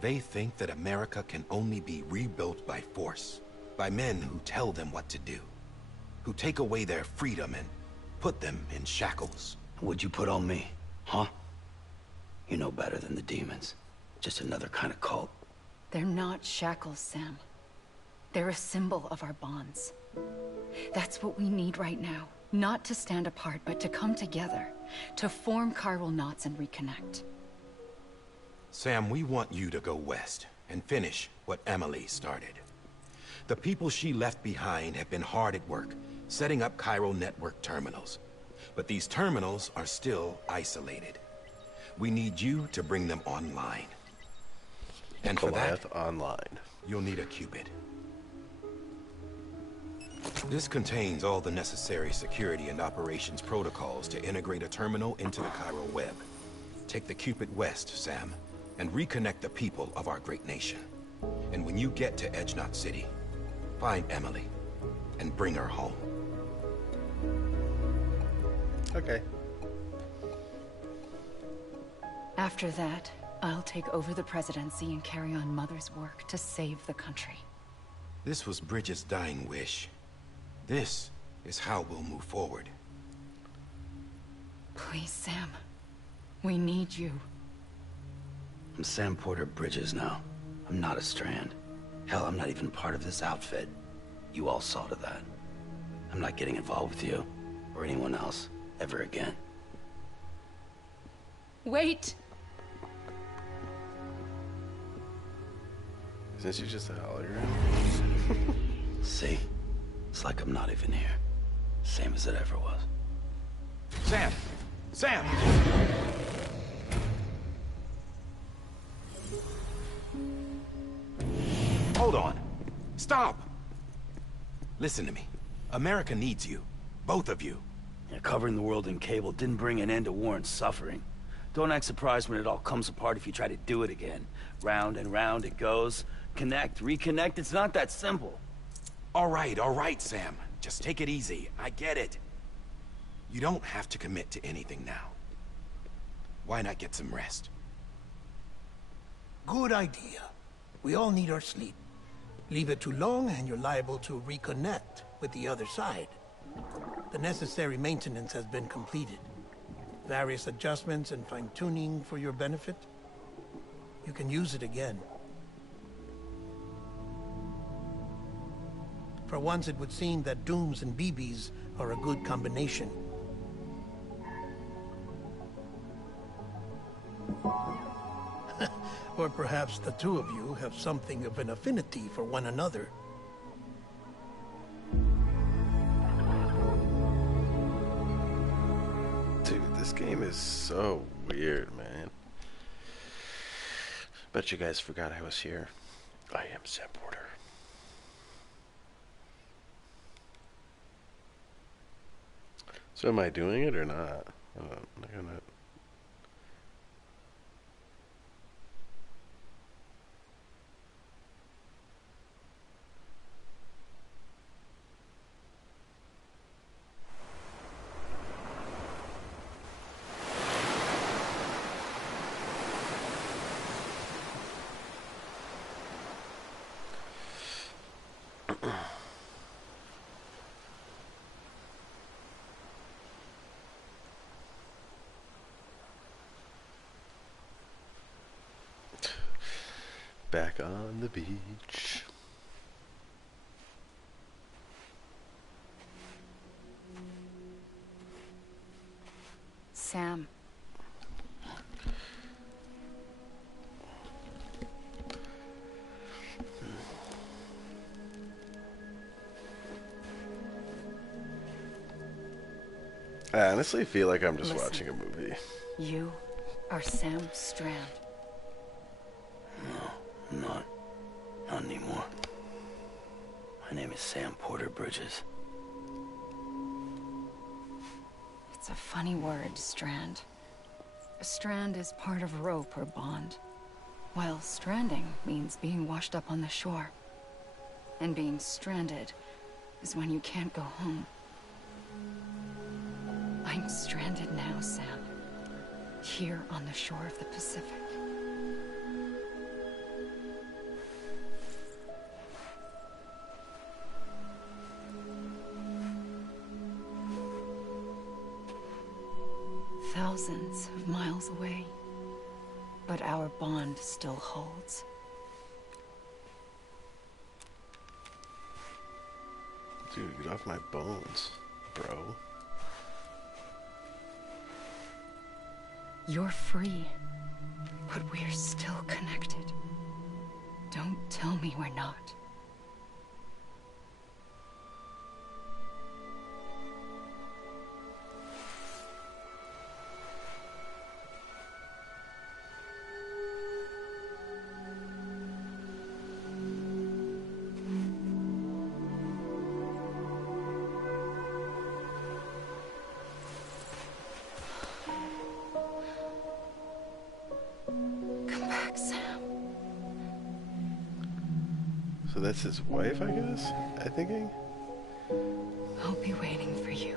They think that America can only be rebuilt by force, by men who tell them what to do, who take away their freedom and put them in shackles. What'd you put on me, huh? You know better than the demons. Just another kind of cult. They're not shackles, Sam. They're a symbol of our bonds. That's what we need right now. Not to stand apart, but to come together. To form chiral knots and reconnect. Sam, we want you to go west and finish what Emily started. The people she left behind have been hard at work, setting up Chiral network terminals. But these terminals are still isolated. We need you to bring them online. And for that, online. You'll need a Cupid. This contains all the necessary security and operations protocols to integrate a terminal into the Chiral web. Take the Cupid west, Sam, and reconnect the people of our great nation. And when you get to Edge Knot City, find Emily and bring her home. Okay. After that, I'll take over the presidency and carry on Mother's work to save the country. This was Bridget's dying wish. This is how we'll move forward. Please, Sam. We need you. I'm Sam Porter Bridges now. I'm not a Strand. Hell, I'm not even part of this outfit. You all saw to that. I'm not getting involved with you, or anyone else, ever again. Wait! Isn't she just a hologram? See? It's like I'm not even here. Same as it ever was. Sam! Sam! Hold on. Stop! Listen to me. America needs you. Both of you. Yeah, covering the world in cable didn't bring an end to war and suffering. Don't act surprised when it all comes apart if you try to do it again. Round and round it goes. Connect, reconnect, it's not that simple. All right, Sam. Just take it easy. I get it. You don't have to commit to anything now. Why not get some rest? Good idea. We all need our sleep. Leave it too long and you're liable to reconnect with the other side. The necessary maintenance has been completed. Various adjustments and fine-tuning for your benefit. You can use it again. For once, it would seem that Dooms and BBs are a good combination. Or perhaps the two of you have something of an affinity for one another. Dude, this game is so weird, man. Bet you guys forgot I was here. I am Sam Porter. So am I doing it or not? I'm gonna... Back on the beach. Sam. I honestly feel like I'm just Listen. watching a movie. You are Sam Strand. No, I'm not. Not anymore. My name is Sam Porter Bridges. It's a funny word, Strand. A strand is part of rope or bond, while stranding means being washed up on the shore. And being stranded is when you can't go home. I'm stranded now, Sam. Here on the shore of the Pacific. Thousands of miles away, but our bond still holds. Dude, get off my bones, bro. You're free, But we're still connected. Don't tell me we're not. Come back, Sam. So that's his wife, I guess? I'm thinking? I'll be waiting for you.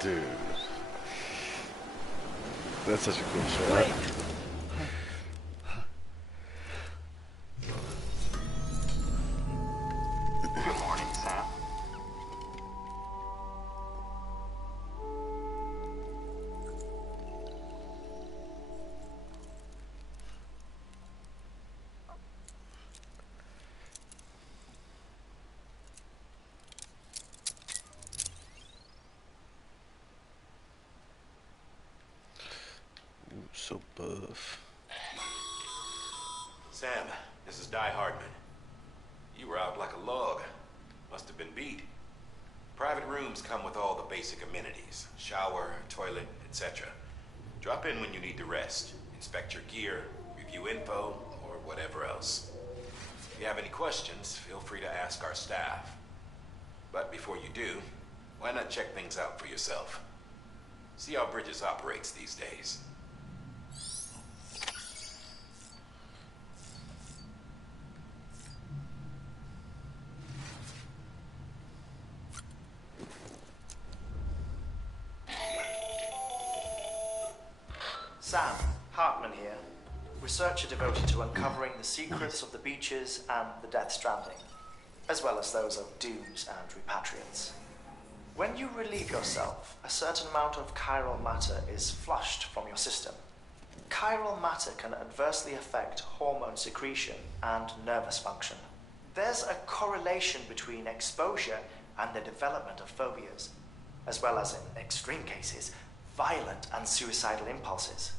Dude. That's such a cool shot. Wait. Good morning, Sam. Ooh, so buff. Sam, this is Dive Hive. You were out like a log. Must have been beat. Private rooms come with all the basic amenities. Shower, toilet, etc. Drop in when you need to rest. Inspect your gear, review info, or whatever else. If you have any questions, feel free to ask our staff. But before you do, why not check things out for yourself? See how Bridges operates these days. Sam, Hartman here, researcher devoted to uncovering the secrets of the beaches and the Death Stranding, as well as those of dooms and repatriates. When you relieve yourself, a certain amount of chiral matter is flushed from your system. Chiral matter can adversely affect hormone secretion and nervous function. There's a correlation between exposure and the development of phobias, as well as, in extreme cases, violent and suicidal impulses.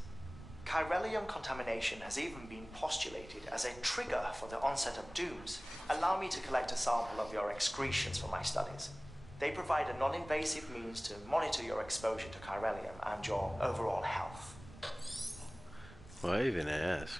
Chiralium contamination has even been postulated as a trigger for the onset of dooms. Allow me to collect a sample of your excretions for my studies. They provide a non-invasive means to monitor your exposure to chiralium and your overall health. Why even ask?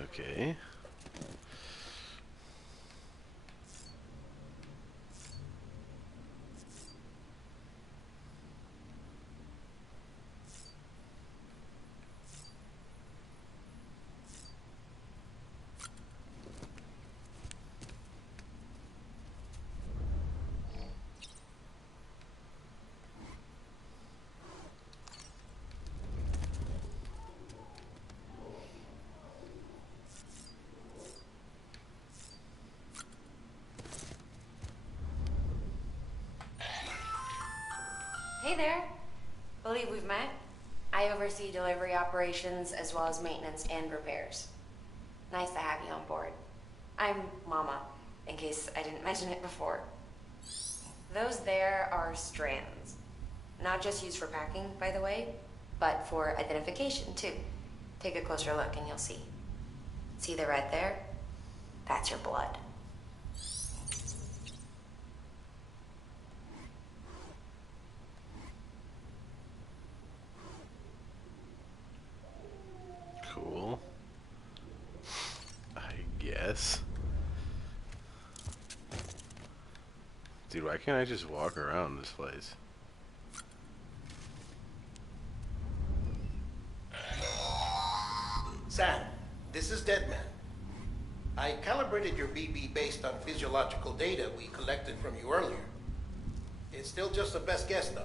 Okay. Hey there. Believe we've met. I oversee delivery operations as well as maintenance and repairs. Nice to have you on board. I'm Mama, in case I didn't mention it before. Those there are strands. Not just used for packing, by the way, but for identification too. Take a closer look and you'll see. See the red there? That's your blood. Cool. I guess. Dude, why can't I just walk around this place? Sam, this is Deadman. I calibrated your BB based on physiological data we collected from you earlier. It's still just a best guess, though.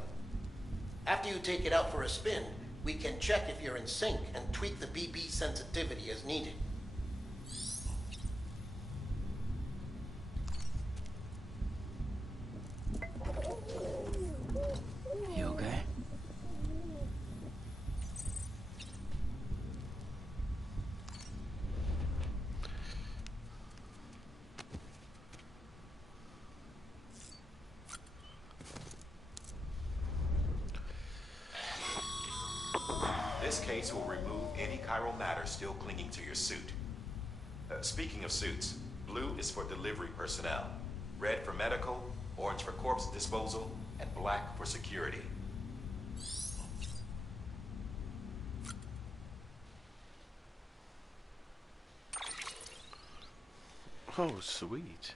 After you take it out for a spin, we can check if you're in sync and tweak the BB sensitivity as needed. You okay? This case will remove any chiral matter still clinging to your suit. Speaking of suits, blue is for delivery personnel, red for medical, orange for corpse disposal, and black for security. Oh, sweet.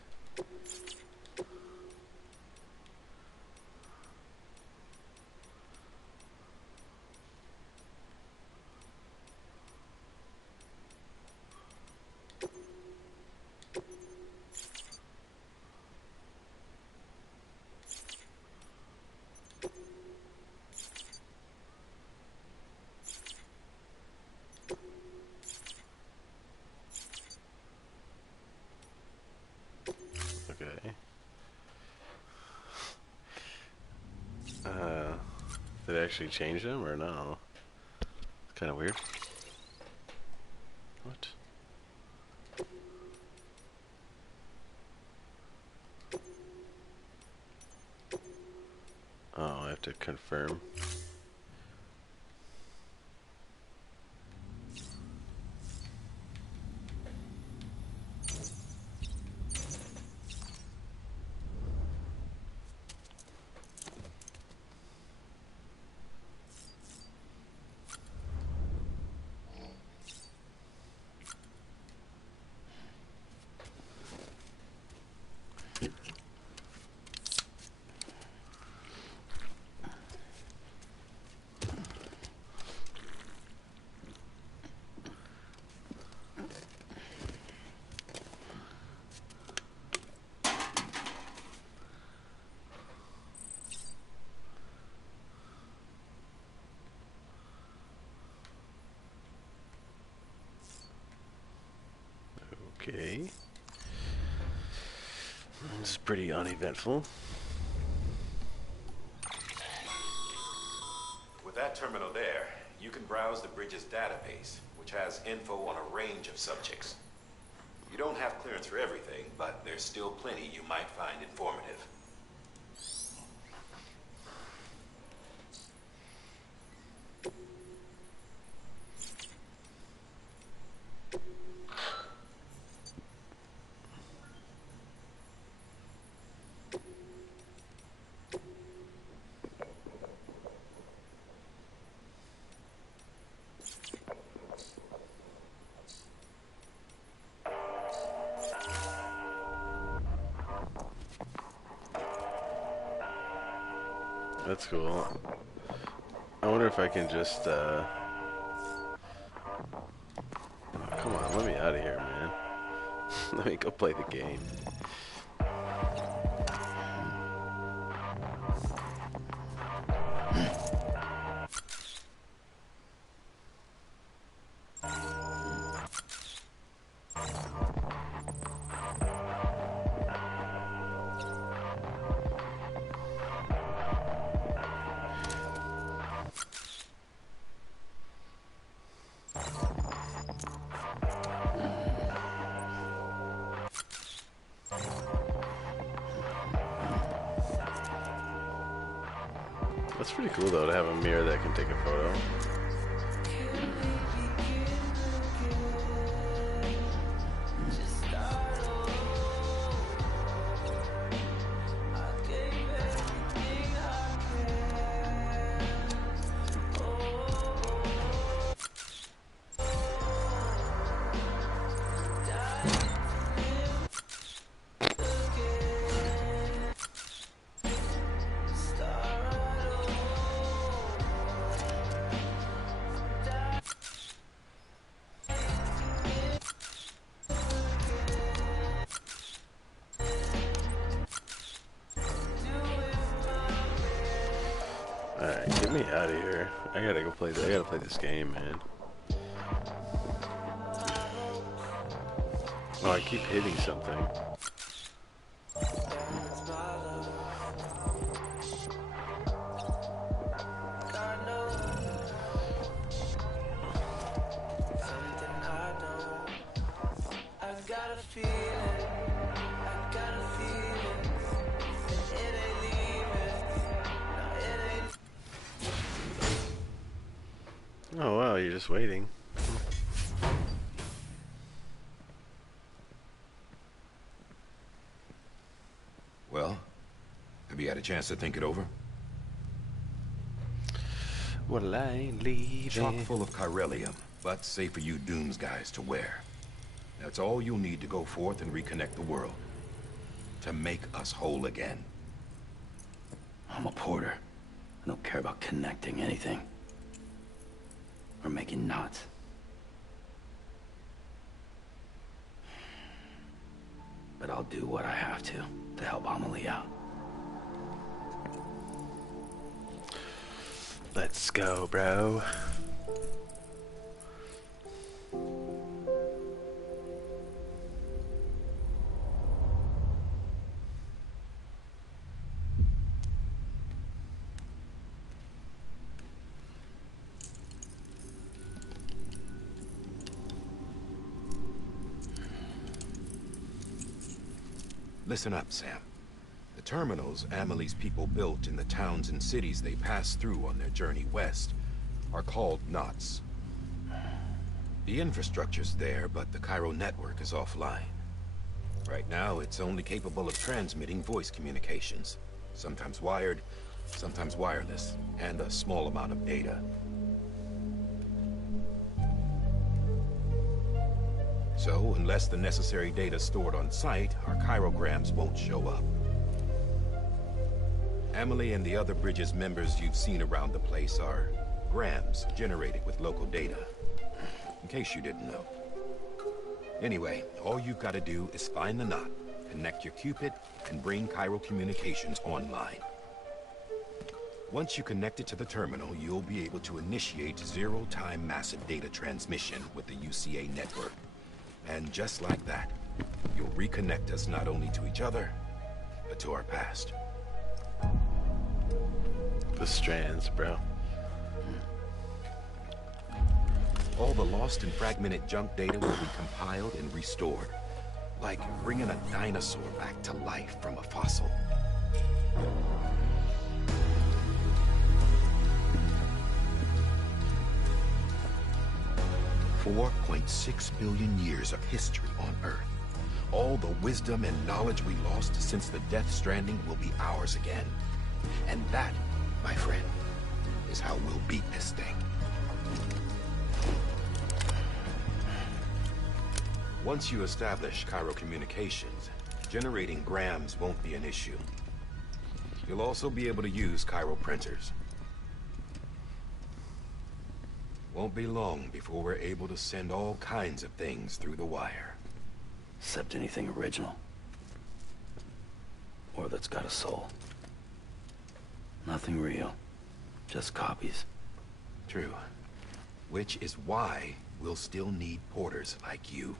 Okay. Did it actually change them or no? It's kind of weird. What? Oh, I have to confirm. Okay. This is pretty uneventful. With that terminal there, you can browse the bridge's database, which has info on a range of subjects. You don't have clearance for everything, but there's still plenty you might find informative. That's cool. I wonder if I can just, oh, come on, let me out of here, man. Let me go play the game. That's pretty cool though to have a mirror that can take a photo. Alright, get me out of here. I gotta go play. I gotta play this game, man. Oh, I keep hitting something. Oh wow, you're just waiting. Well, have you had a chance to think it over? Well, I ain't leaving. Chock full of chiralium, but safe for you Dooms guys to wear. That's all you'll need to go forth and reconnect the world. To make us whole again. I'm a porter. I don't care about connecting anything. Or making knots. But I'll do what I have to help Amelie out. Let's go, bro. Listen up, Sam. The terminals Amelie's people built in the towns and cities they passed through on their journey west are called knots. The infrastructure's there, but the Cairo network is offline. Right now, it's only capable of transmitting voice communications. Sometimes wired, sometimes wireless, and a small amount of data. So, unless the necessary data stored on site, our chirograms won't show up. Amelie and the other Bridges members you've seen around the place are grams generated with local data. In case you didn't know. Anyway, all you've got to do is find the knot, connect your Cupid, and bring Cairo communications online. Once you connect it to the terminal, you'll be able to initiate zero-time massive data transmission with the UCA network. And just like that, you'll reconnect us not only to each other, but to our past. The strands, bro. All the lost and fragmented junk data will be compiled and restored. Like bringing a dinosaur back to life from a fossil. $4.6 billion years of history on Earth. All the wisdom and knowledge we lost since the Death Stranding will be ours again. And that, my friend, is how we'll beat this thing. Once you establish Cairo communications, generating grams won't be an issue. You'll also be able to use Cairo printers. Won't be long before we're able to send all kinds of things through the wire. Except anything original. Or that's got a soul. Nothing real. Just copies. True. Which is why we'll still need porters like you.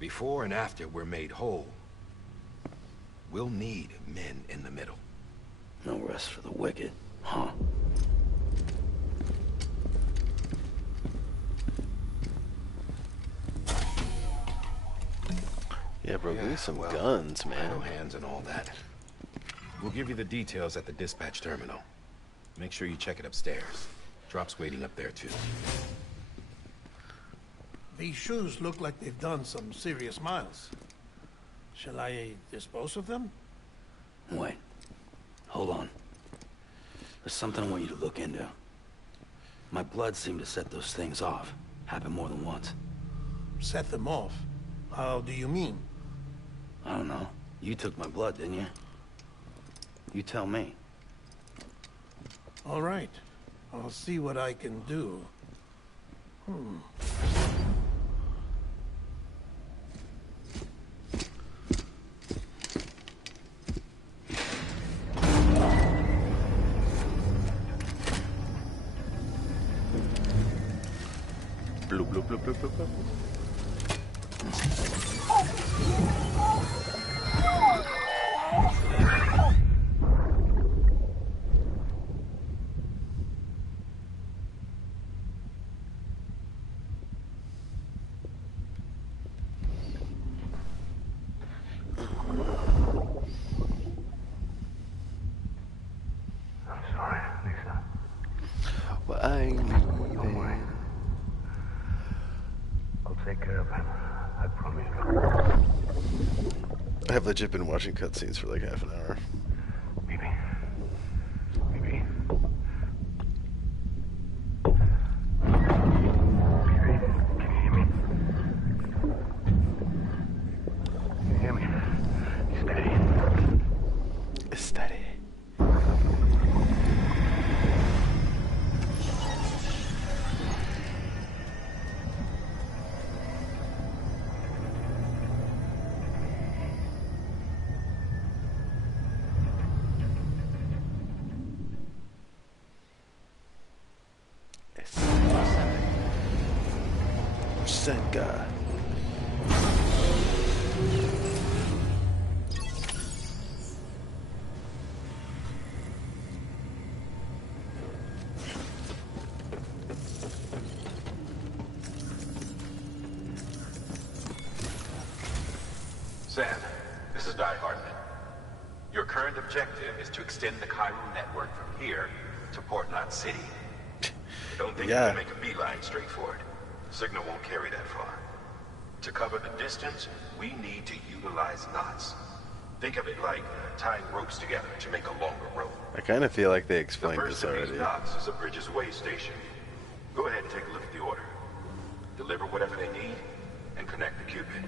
Before and after we're made whole, we'll need men in the middle. No rest for the wicked, huh? Yeah, bro, give me some guns, man. No hands and all that. We'll give you the details at the dispatch terminal. Make sure you check it upstairs. Drop's waiting up there, too. These shoes look like they've done some serious miles. Shall I dispose of them? Wait. Hold on. There's something I want you to look into. My blood seemed to set those things off. Happened more than once. Set them off? How do you mean? I don't know. You took my blood, didn't you? You tell me. All right. I'll see what I can do. Don't worry. I'll take care of him. I promise you. I have legit been watching cutscenes for like half an hour. Maybe. Maybe. Can you hear me? Can you hear me? Steady. Steady. Senka. Sam, this is Dive Hive. Your current objective is to extend the Cairo network from here to Port Knot City. Don't think you can make a beeline straight for it. Signal won't carry that far. To cover the distance, we need to utilize knots. Think of it like tying ropes together to make a longer rope. I kind of feel like they explained this The first of already. these knots is a Bridges Way station. Go ahead and take a look at the order. Deliver whatever they need, and connect the Cupid.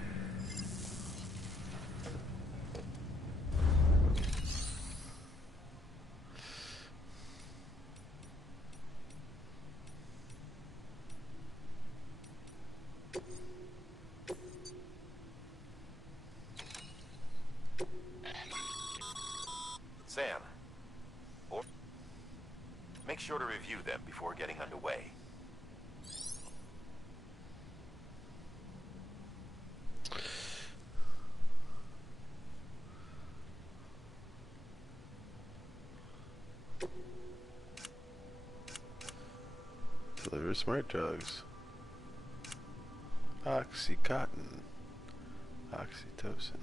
Sam, make sure to review them before getting underway. Deliver smart drugs. Oxycontin. Oxytocin.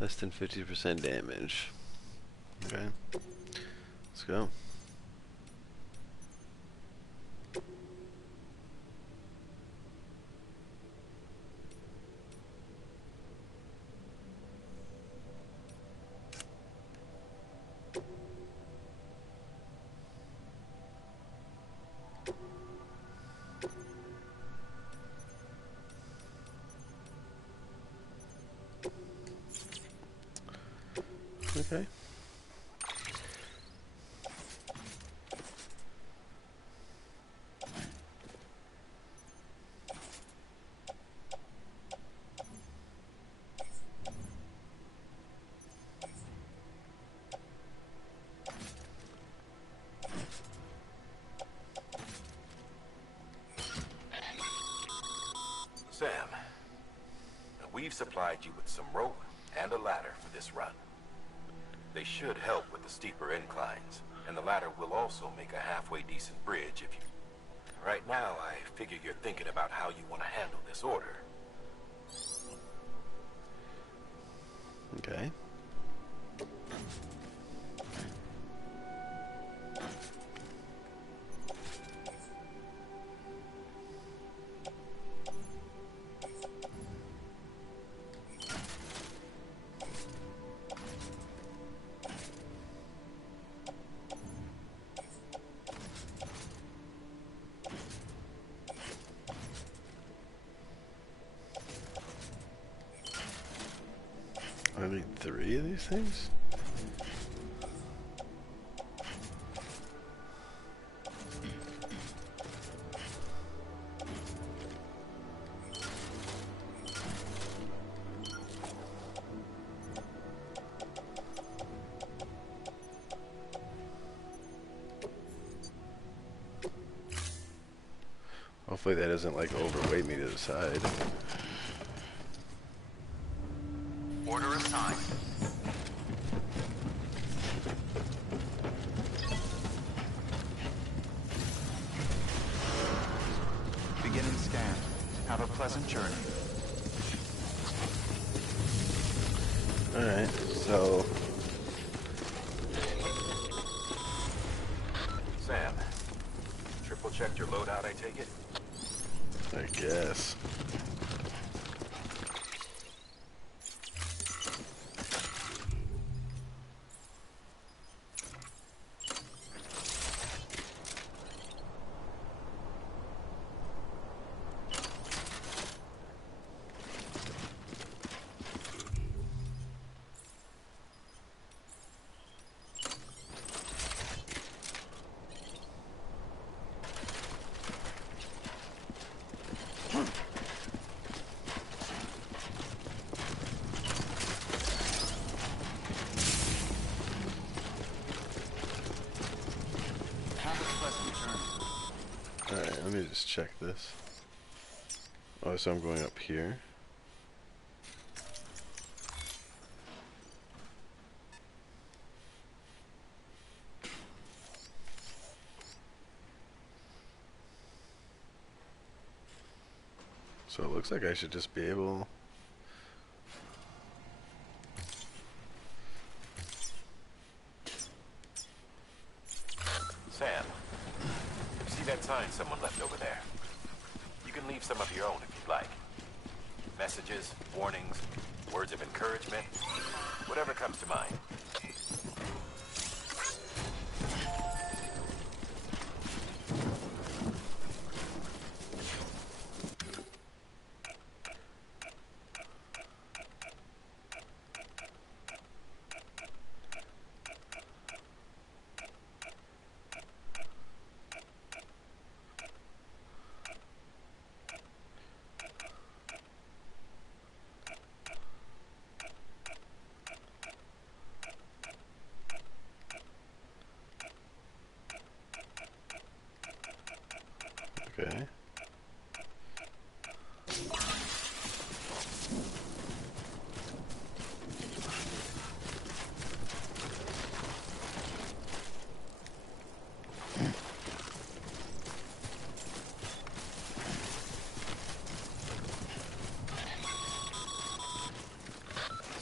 Less than 50% damage. Okay. Let's go. Okay. Sam, we've supplied you with some rope and a ladder for this run. They should help with the steeper inclines, and the ladder will also make a halfway decent bridge if you... Right now, I figure you're thinking about how you want to handle this order. Okay. I need 3 of these things? Hopefully that doesn't like overweight me to the side. Order assigned. Beginning scan. Have a pleasant journey. Alright, so... Sam, triple checked your loadout, I take it? I guess. Have a pleasant journey. Alright, let me just check this. Oh, so I'm going up here. So it looks like I should just be able... Sam, see that sign someone left over there? You can leave some of your own if you'd like. Messages, warnings, words of encouragement, whatever comes to mind. Okay.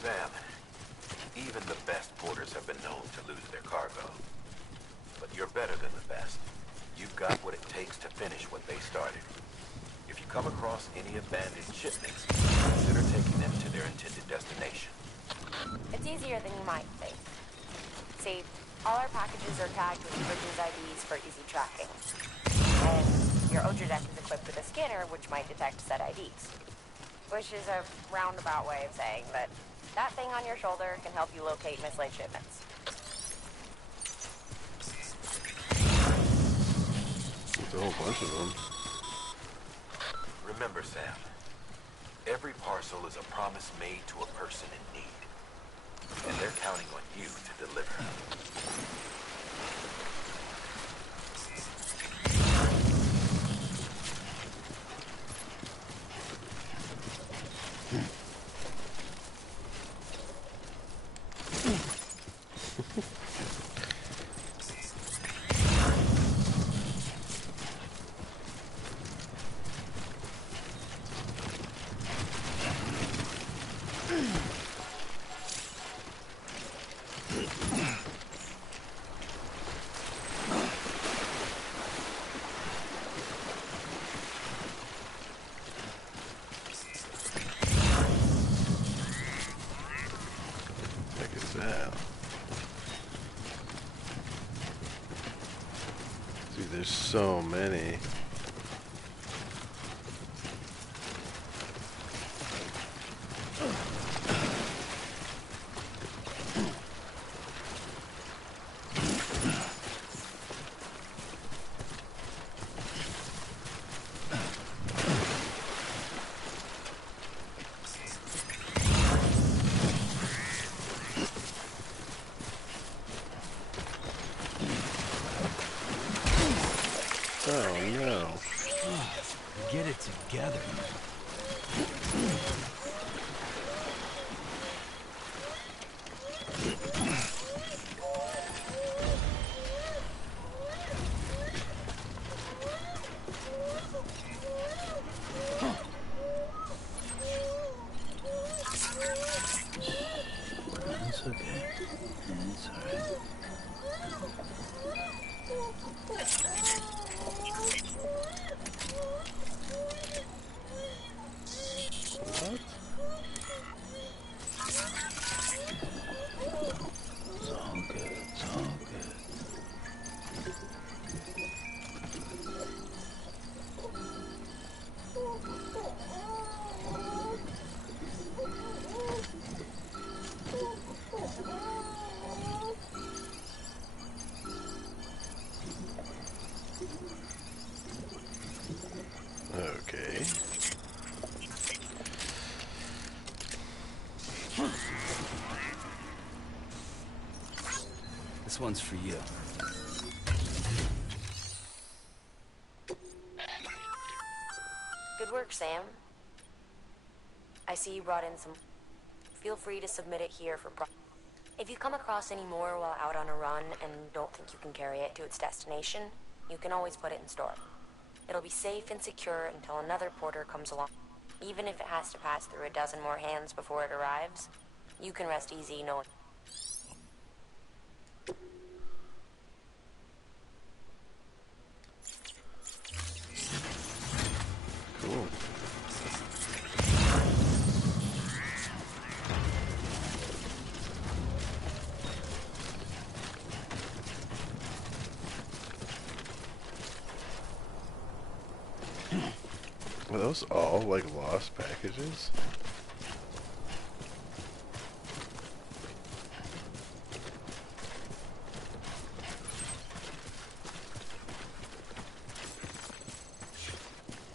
Sam, even the best porters have been known to lose their cargo. But you're better than the best. You've got what it takes to finish what they started. If you come across any abandoned shipments, consider taking them to their intended destination. It's easier than you might think. See, all our packages are tagged with Bridges IDs for easy tracking. And your Overdrive is equipped with a scanner which might detect said IDs. Which is a roundabout way of saying that that thing on your shoulder can help you locate mislaid shipments. There's a whole bunch of them. Remember, Sam, every parcel is a promise made to a person in need. And they're counting on you to deliver. Dude, there's so many. Oh no. Get it together. It's okay. It's alright. What? It's all good. It's all good. Okay. This one's for you. Good work, Sam. I see you brought in some. Feel free to submit it here for If you come across any more while out on a run and don't think you can carry it to its destination, you can always put it in store. It'll be safe and secure until another porter comes along. Even if it has to pass through a dozen more hands before it arrives, you can rest easy knowing. Cool. Are those all like lost packages?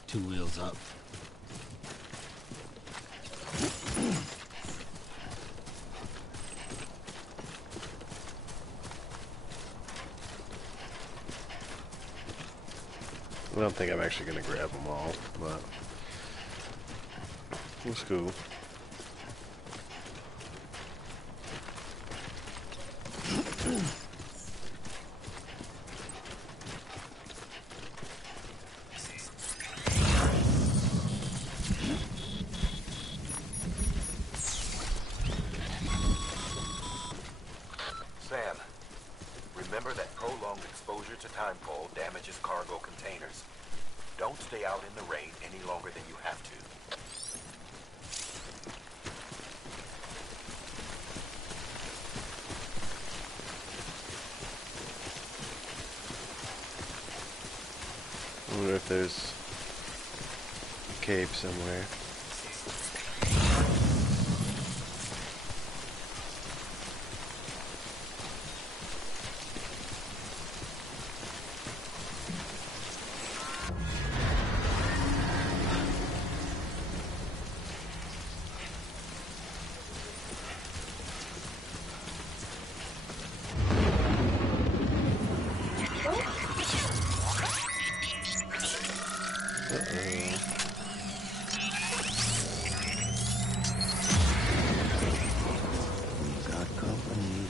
Two wheels up. I don't think I'm actually gonna grab them all, but it's cool. Sam, remember that prolonged exposure to timefall damages cargo containers. Don't stay out in the rain any longer than you have to. I wonder if there's a cave somewhere. Got company.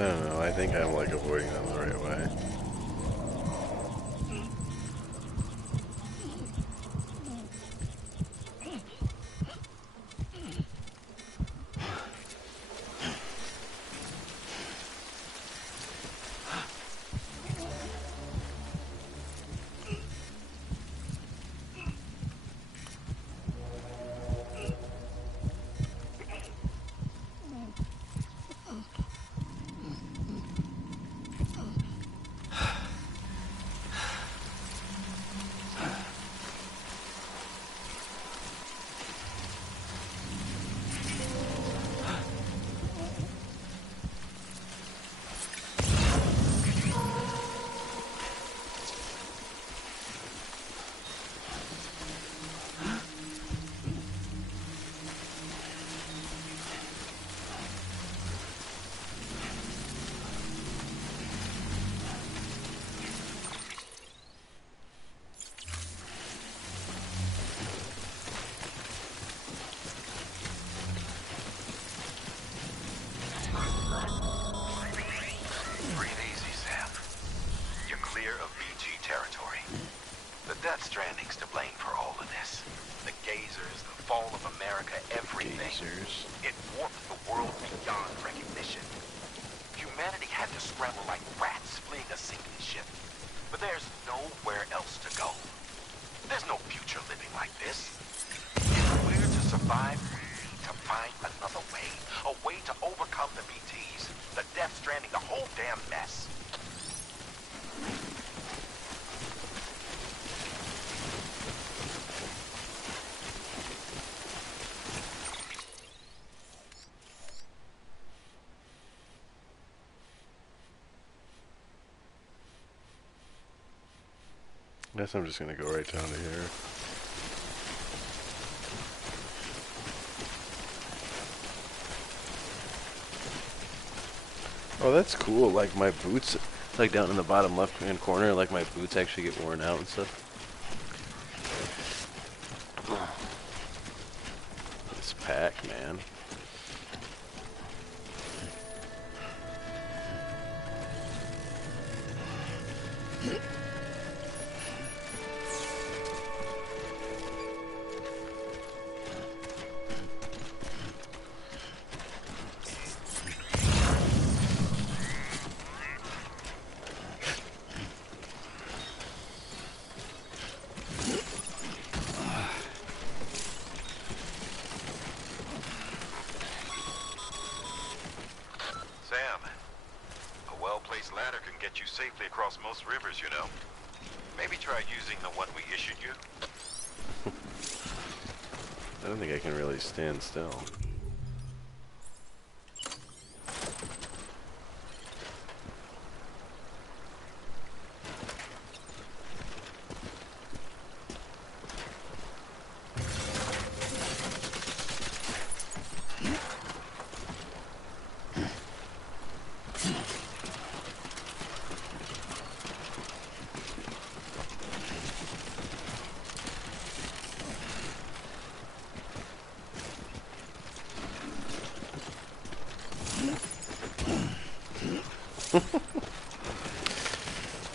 I don't know, I think I'm like avoiding them the right way. Stranding's to blame for all of this. The gazers, the fall of America, everything. Gazers. It warped the world beyond recognition. Humanity had to scramble like rats fleeing a sinking ship. But there's nowhere else to go. There's no future living like this. If we're to survive, we need to find another way. A way to overcome the BTs, the Death Stranding, the whole damn mess. Guess I'm just gonna go right down to here. Oh, that's cool. Like my boots, like down in the bottom left-hand corner, like my boots actually get worn out and stuff. This pack, man. Safely across most rivers, you know. Maybe try using the one we issued you. I don't think I can really stand still.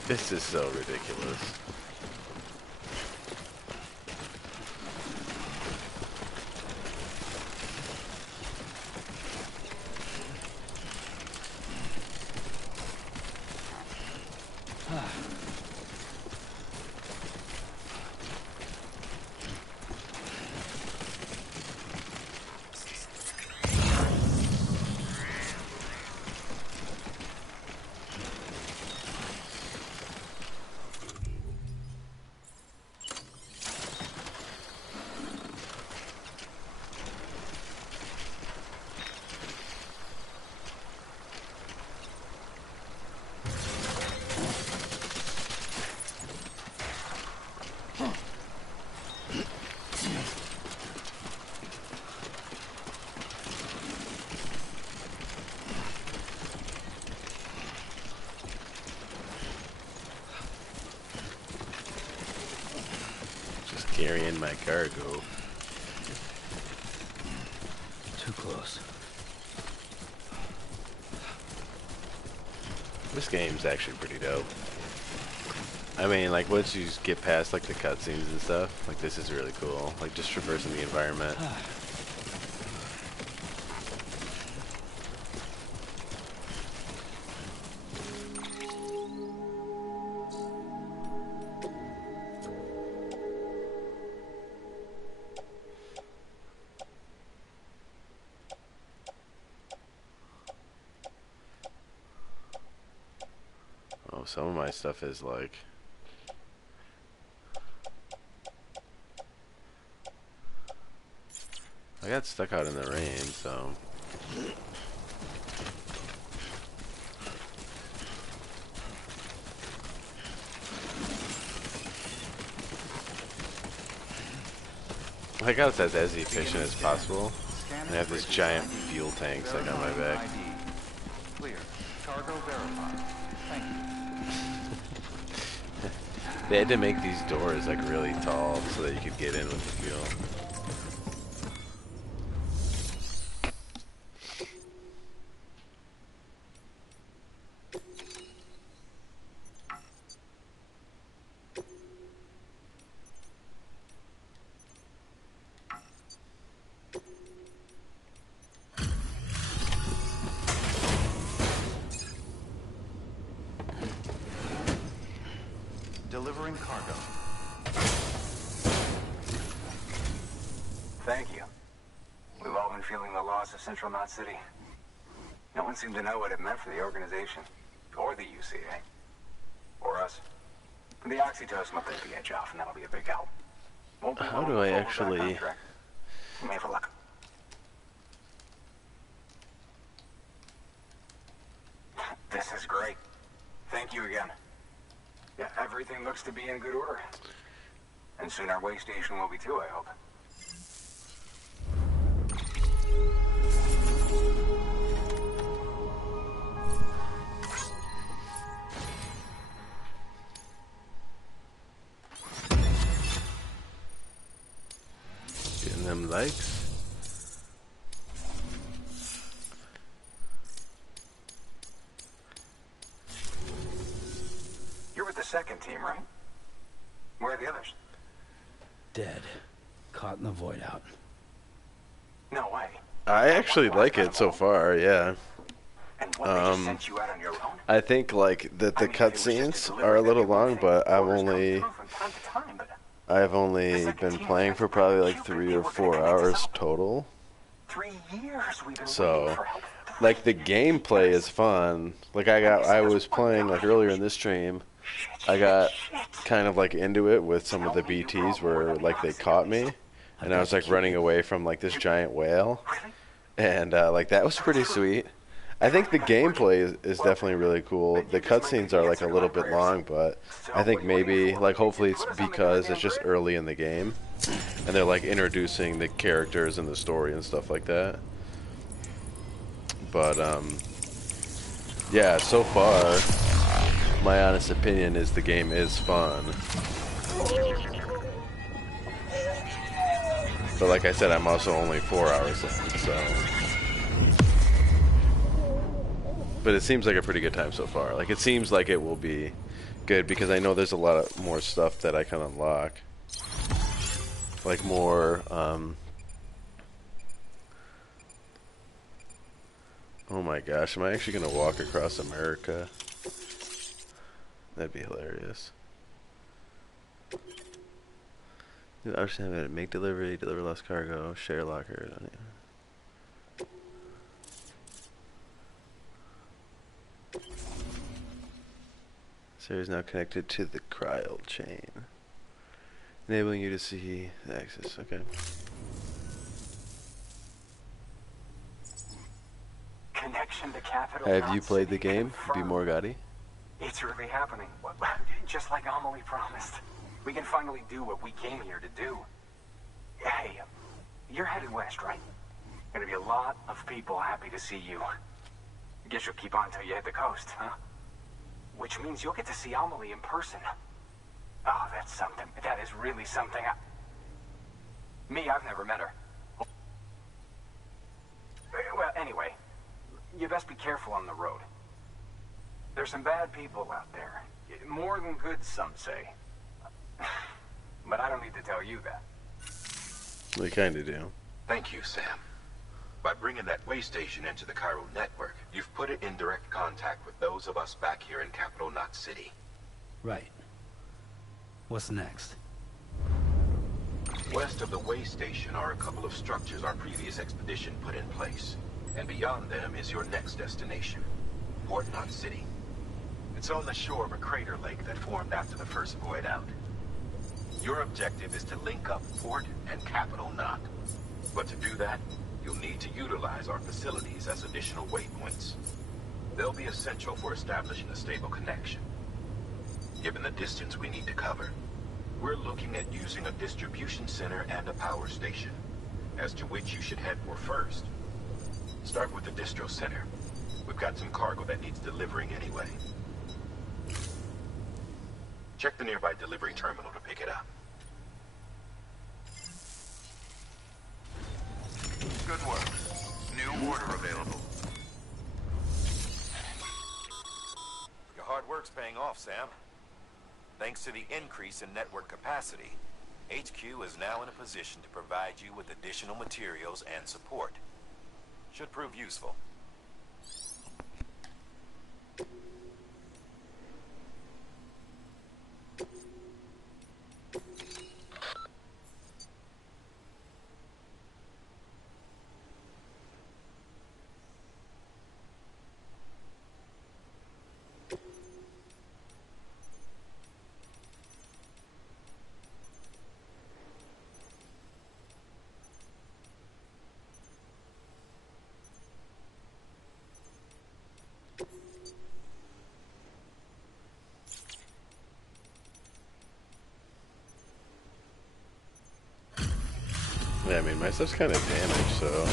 This is so ridiculous. Carrying my cargo. Too close. This game's actually pretty dope. I mean, like, once you get past, like, the cutscenes and stuff, like, this is really cool. Like, just traversing the environment. Oh, some of my stuff is, like... I got stuck out in the rain, so... I got it as efficient as possible. And I have this giant fuel tanks like on my back. Clear. Cargo verified. Thank you. They had to make these doors like really tall so that you could get in with the fuel. Delivering cargo. Thank you. We've all been feeling the loss of Central Knot City. No one seemed to know what it meant for the organization, or the UCA, or us. The oxytocin will take the edge off, and that'll be a big help. Won't be How long do I before we're back actually... on track. You may have a look. This is great. Thank you again. Yeah, everything looks to be in good order. And soon our way station will be too, I hope. Getting them likes. You're with the second team, right? Where are the others? Dead. Caught in the void out. No way. I actually like it so far, yeah. I think like that the cutscenes are a little long, but I've only been playing for probably like 3 or 4 hours total. 3 years we've been So, waiting for help. like the gameplay is fun. Like I was playing like earlier in this stream. I got kind of like into it with some of the BTs where like they caught me, and I was like running away from like this giant whale, and like that was pretty sweet. I think the gameplay is definitely really cool. The cutscenes are like a little bit long, but I think maybe like hopefully it's because it's just early in the game, and they're like introducing the characters and the story and stuff like that. But yeah, so far, my honest opinion is the game is fun. But like I said, I'm also only 4 hours in, so. But it seems like a pretty good time so far. Like it seems like it will be good because I know there's a lot of more stuff that I can unlock. Like more, oh my gosh, am I actually gonna walk across America? That'd be hilarious. Understand that make delivery, deliver lost cargo, share locker. This area is now connected to the cryo chain, enabling you to see the access. Okay. Connection to Capital. Have you played the game? Be more Gotti. It's really happening. Just like Amelie promised. We can finally do what we came here to do. Hey, you're headed west, right? Gonna be a lot of people happy to see you. Guess you'll keep on till you hit the coast, huh? Which means you'll get to see Amelie in person. Oh, that's something. That is really something. Me, I've never met her. Well, anyway, you best be careful on the road. There's some bad people out there. More than good, some say. But I don't need to tell you that. We kinda do. Thank you, Sam. By bringing that way station into the Cairo network, you've put it in direct contact with those of us back here in Capital Knot City. Right. What's next? West of the way station are a couple of structures our previous expedition put in place. And beyond them is your next destination, Port Knot City. It's on the shore of a crater lake that formed after the first void out. Your objective is to link up Port and Capital Knot. But to do that, you'll need to utilize our facilities as additional waypoints. They'll be essential for establishing a stable connection. Given the distance we need to cover, we're looking at using a distribution center and a power station, as to which you should head for first. Start with the distro center. We've got some cargo that needs delivering anyway. Check the nearby delivery terminal to pick it up. Good work. New order available. Your hard work's paying off, Sam. Thanks to the increase in network capacity, HQ is now in a position to provide you with additional materials and support. Should prove useful. Yeah, I mean, my stuff's kind of damaged, so...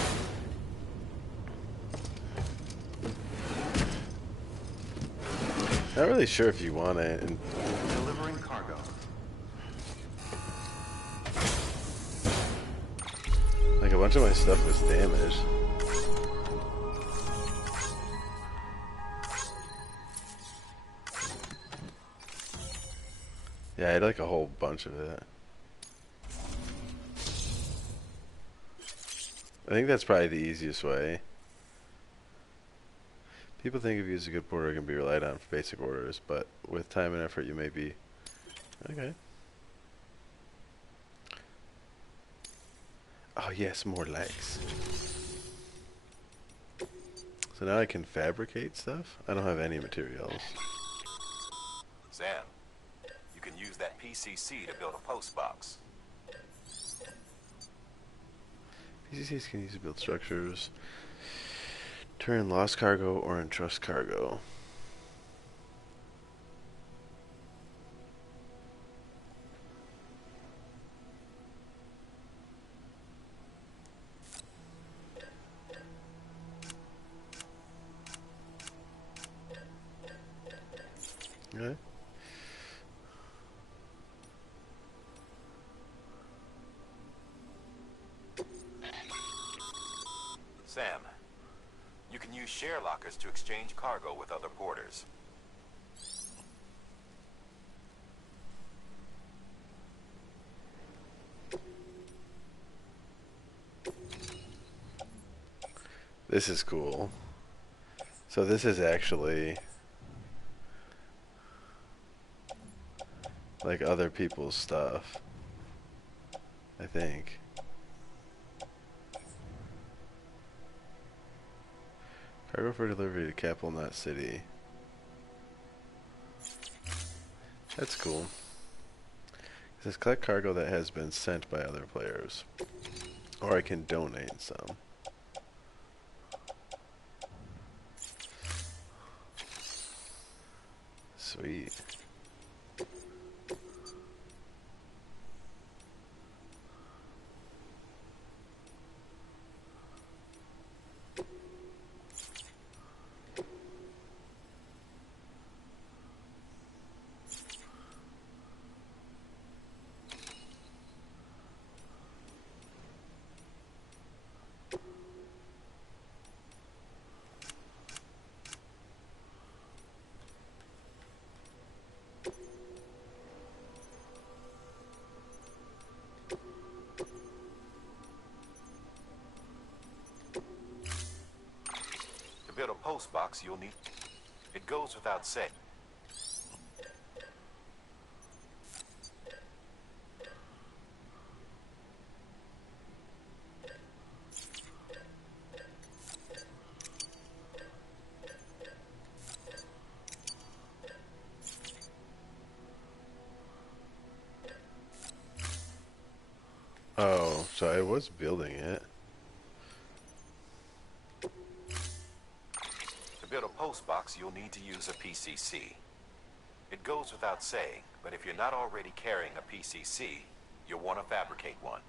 Not really sure if you want it. And Delivering cargo. like, a bunch of my stuff was damaged. Yeah, I had like a whole bunch of it. I think that's probably the easiest way. People think if you use a good porter, it can be relied on for basic orders, but with time and effort, you may be... Okay. Oh yes, more legs. So now I can fabricate stuff? I don't have any materials. Sam, you can use that PCC to build a post box. PCCs can use to build structures, turn lost cargo, or entrust cargo. Okay. Sam, you can use share lockers to exchange cargo with other porters. This is cool. So this is actually like other people's stuff, I think. Cargo for delivery to Capital Knot City. That's cool. It says collect cargo that has been sent by other players. Or I can donate some. Sweet. post box, you'll need... It goes without saying. Oh, so I was building it. To build a post box, you'll need to use a PCC. It goes without saying, but if you're not already carrying a PCC, you'll want to fabricate one.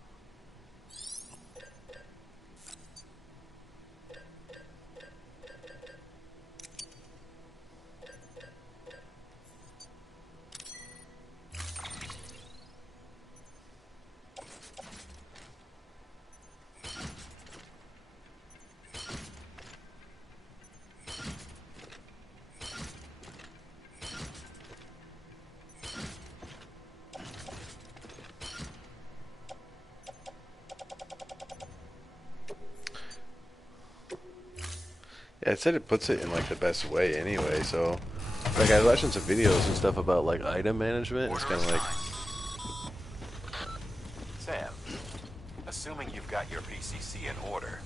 Yeah, it said it puts it in like the best way anyway, so like I was watching some videos and stuff about like item management. It's kind of like, Sam, assuming you've got your PCC in order,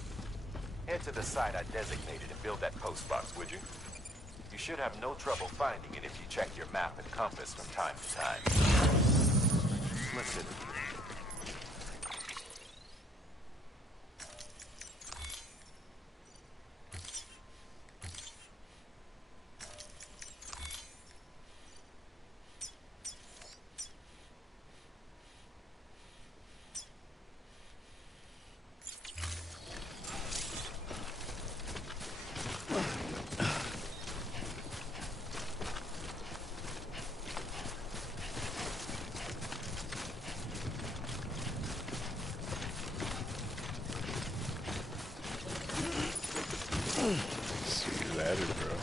head to the site I designated and build that post box, would you? You should have no trouble finding it if you check your map and compass from time to time. Listen. sweet ladder, bro.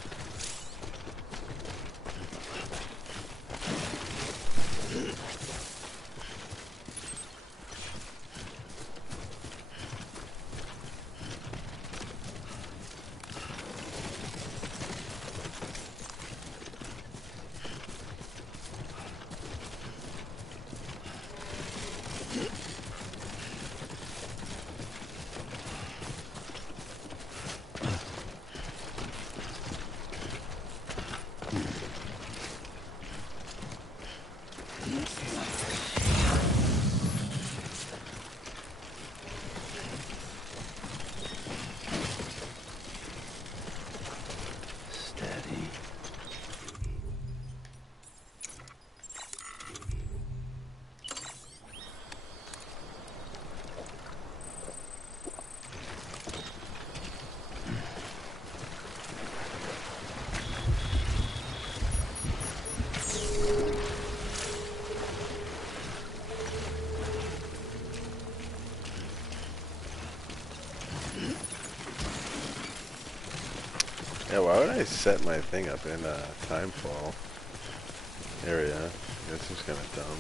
Steady. Yeah, why would I set my thing up in a timefall area? That seems kind of dumb.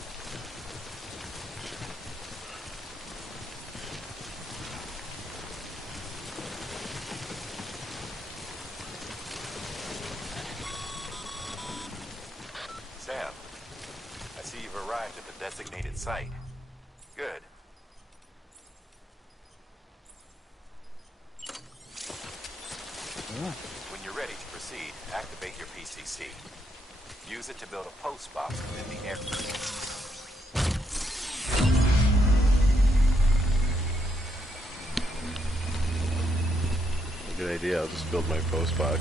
Sam, I see you've arrived at the designated site. Good. When you're ready to proceed, activate your PCC. Use it to build a post box within the air. Good idea. I'll just build my post box.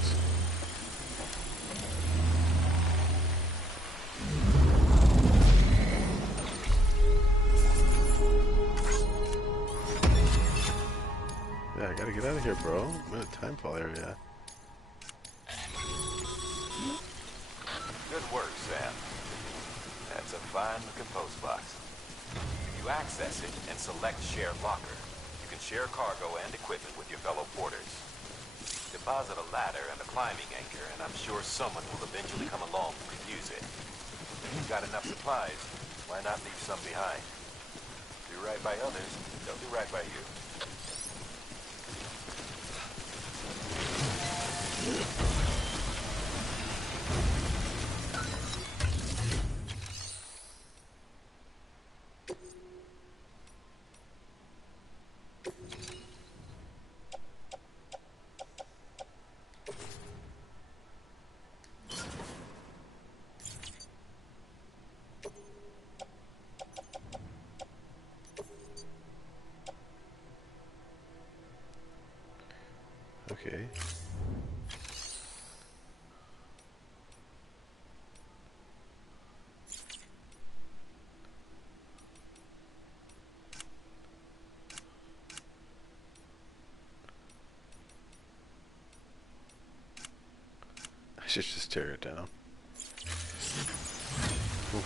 Yeah, I gotta get out of here, bro. I'm in a timefall area. Good work, Sam. That's a fine-looking post box. If you access it and select Share Locker, you can share cargo and equipment with your fellow porters. Deposit a ladder and a climbing anchor, and I'm sure someone will eventually come along who can use it. If you've got enough supplies, why not leave some behind? Do right by others, they'll do right by you. Okay. I should just tear it down. Ooh.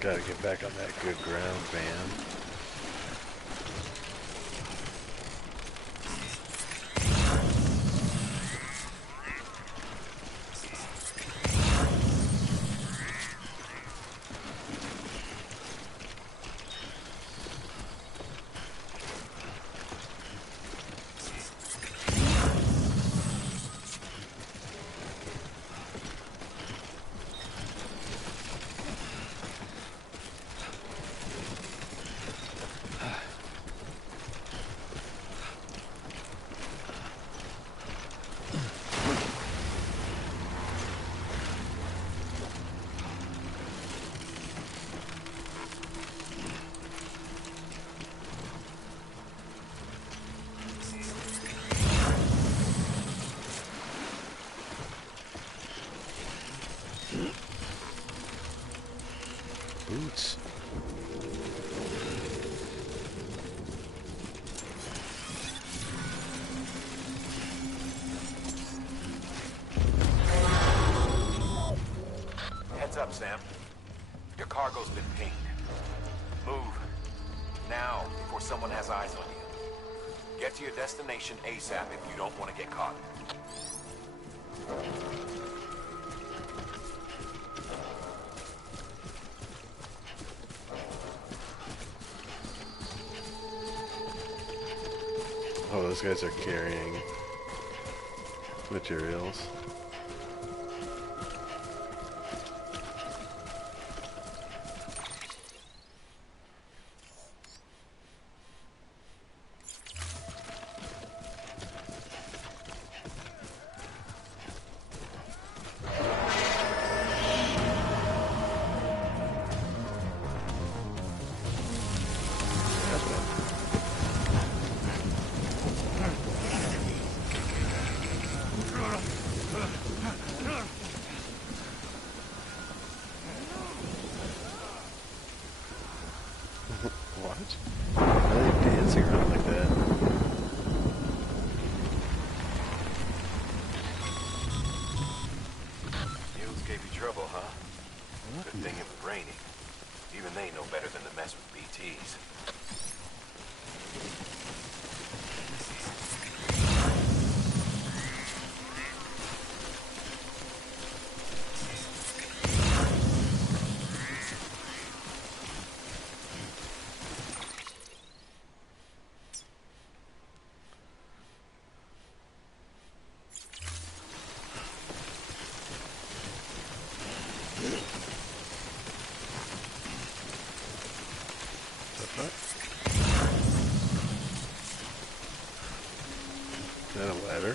Gotta get back on that good ground, man. Boots. Heads up, Sam. Your cargo's been pinged. Move. Now, before someone has eyes on you. Get to your destination ASAP if you don't want to get caught. Oh, those guys are carrying materials. What? Why are they dancing around like that? Mules gave you trouble, huh? Good thing it was raining. Even they know better than to mess with BTs. Is that a ladder?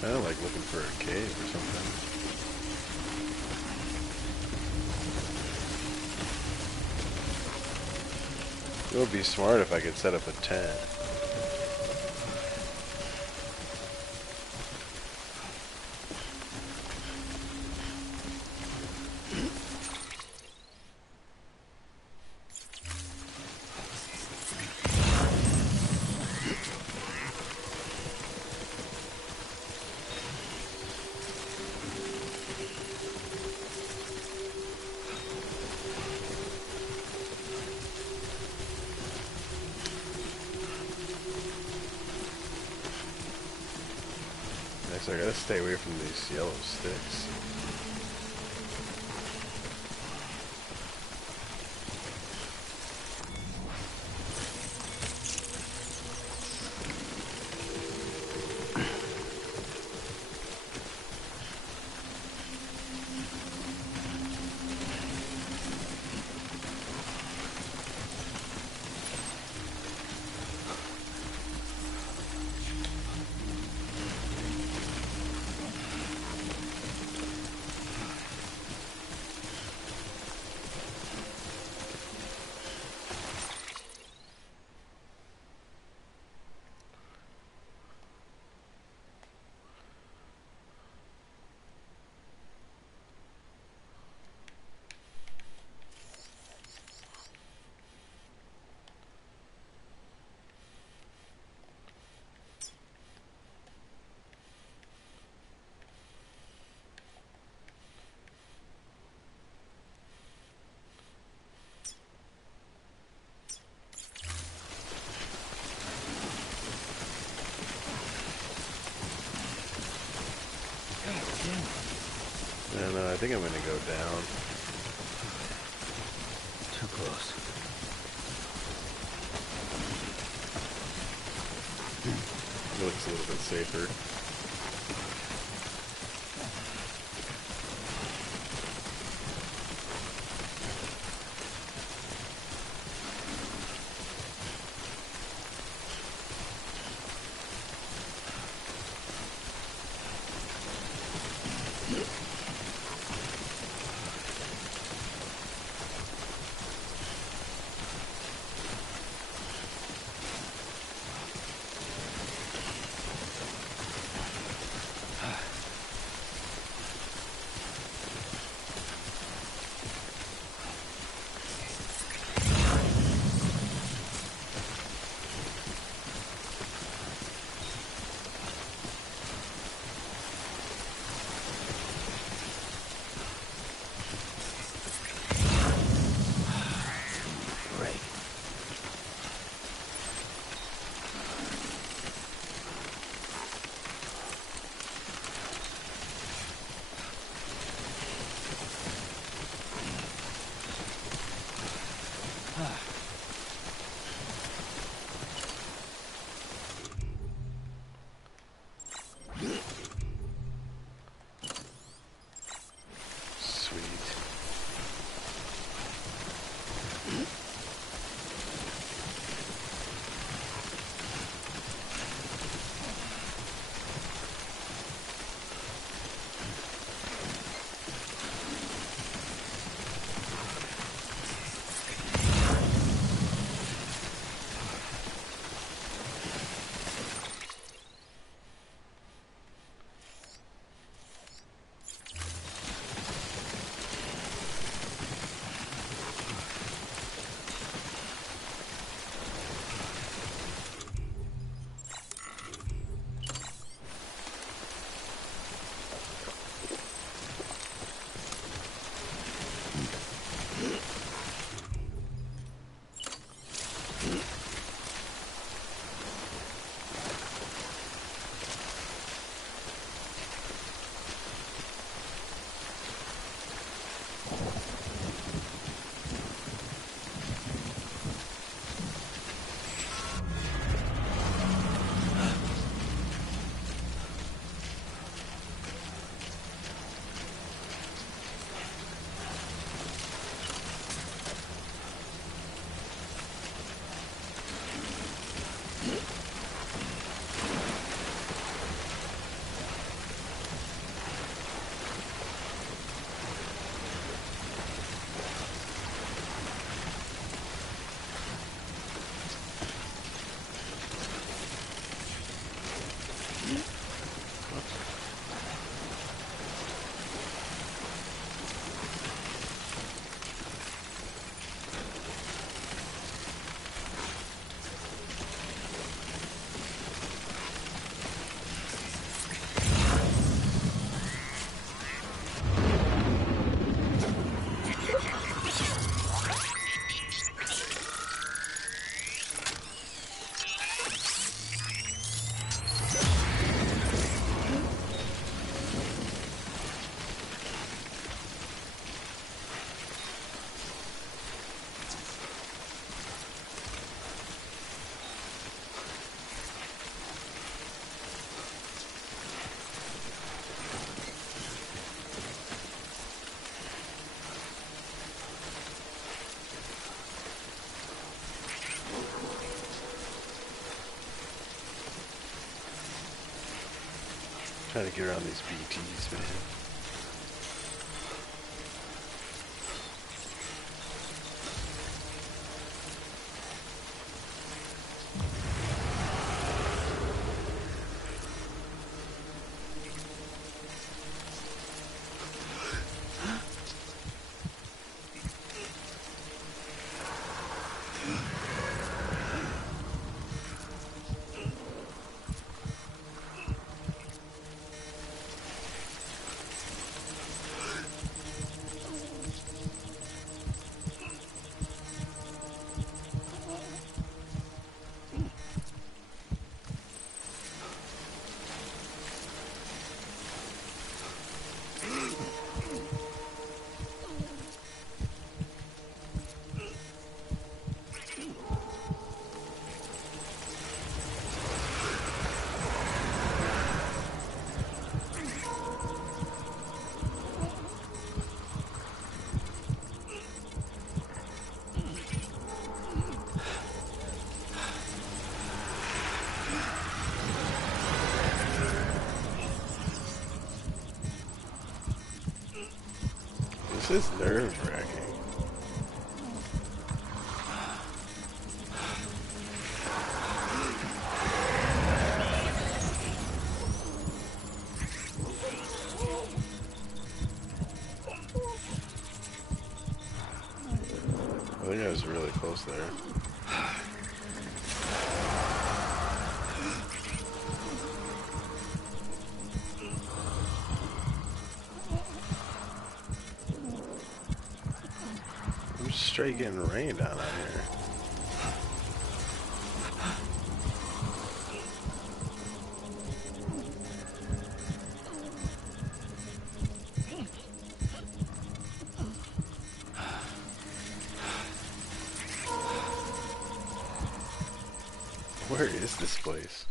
Kind of like looking for a cave or something. It would be smart if I could set up a tent. Next, I gotta stay away from these yellow sticks. And I think I'm gonna go down. Too close. It looks a little bit safer. Trying to get around these BTs, man. This is nerve-wracking. I think I was really close there. I'm straight getting rained on out here. Where is this place?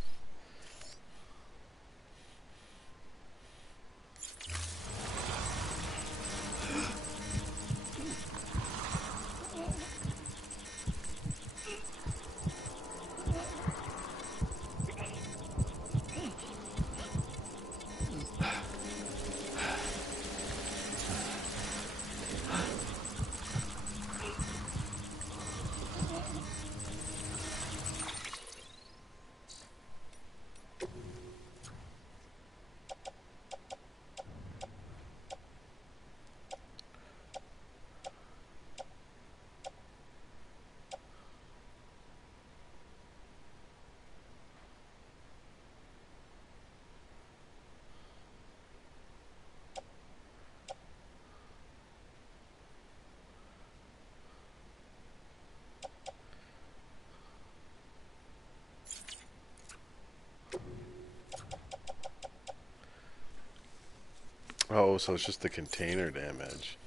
Oh, so it's just the container damage.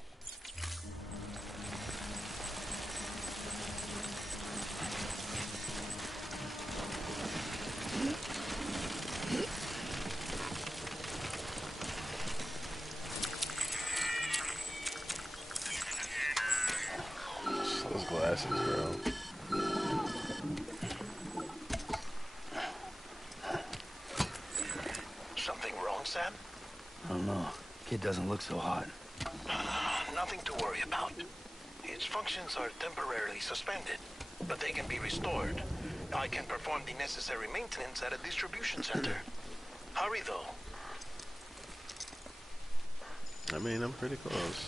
Just those glasses, bro. Something wrong, Sam? I don't know. Kid doesn't look so hot. Nothing to worry about. Its functions are temporarily suspended, but they can be restored. I can perform the necessary maintenance at a distribution center. Hurry, though. I mean, I'm pretty close.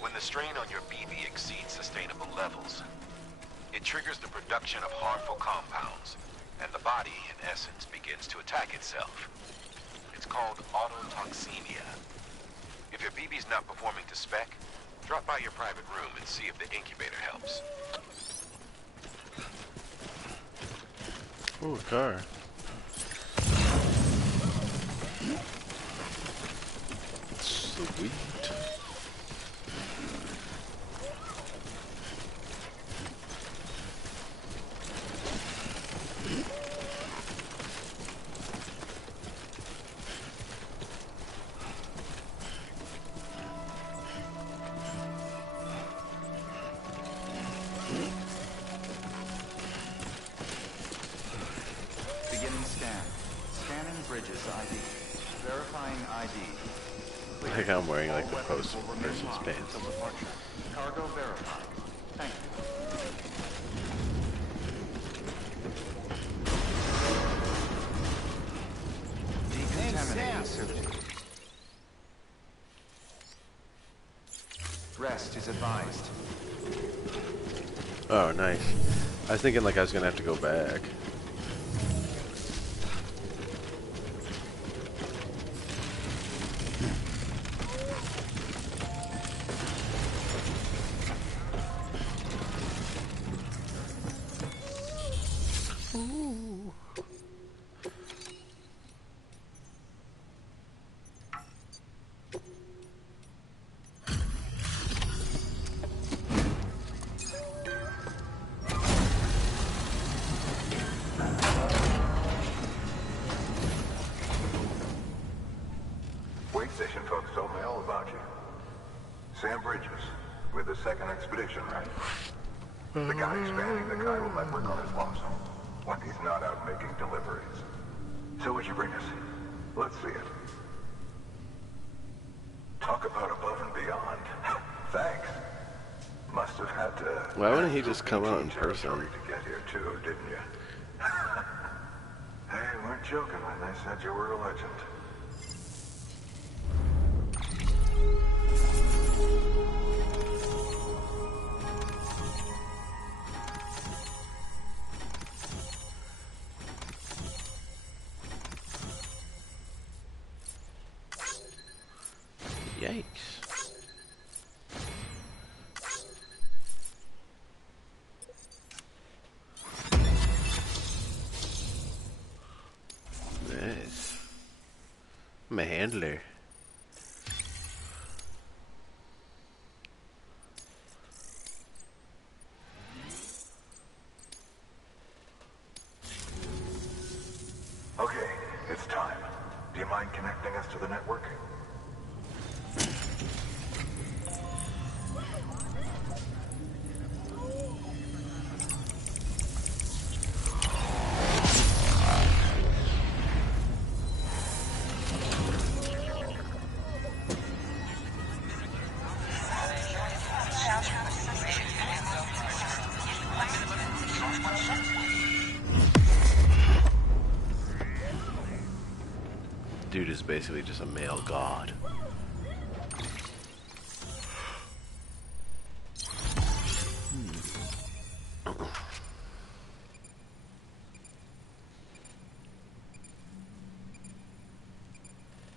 When the strain on your BB exceeds sustainable levels, it triggers the production of harmful compounds, and the body, in essence, begins to attack itself. It's called autotoxemia. If your BB's not performing to spec, drop by your private room and see if the incubator helps. Ooh, a car. Sweet. Beginning scan. Scanning bridges ID. Verifying ID. Clear. Like I'm wearing like All the weapons post will remain person's locked pants. until departure. Cargo verified. Thank you. Decontaminating suit. Rest is advised. Oh, nice. I was thinking like I was gonna have to go back. Ooh. Wait station folks told me all about you. Sam Bridges, with the second expedition, right? The guy expanding the chiral network on his lonesome, when he's not out making deliveries. So what'd you bring us? Let's see it. Talk about above and beyond. Thanks. Must have had to... Why wouldn't he just come out in person? To get here too, didn't you? Hey, you weren't joking when they said you were a legend. Yikes. Nice. I'm a handler. Okay, it's time. Do you mind connecting us to the network? Dude is basically just a male god.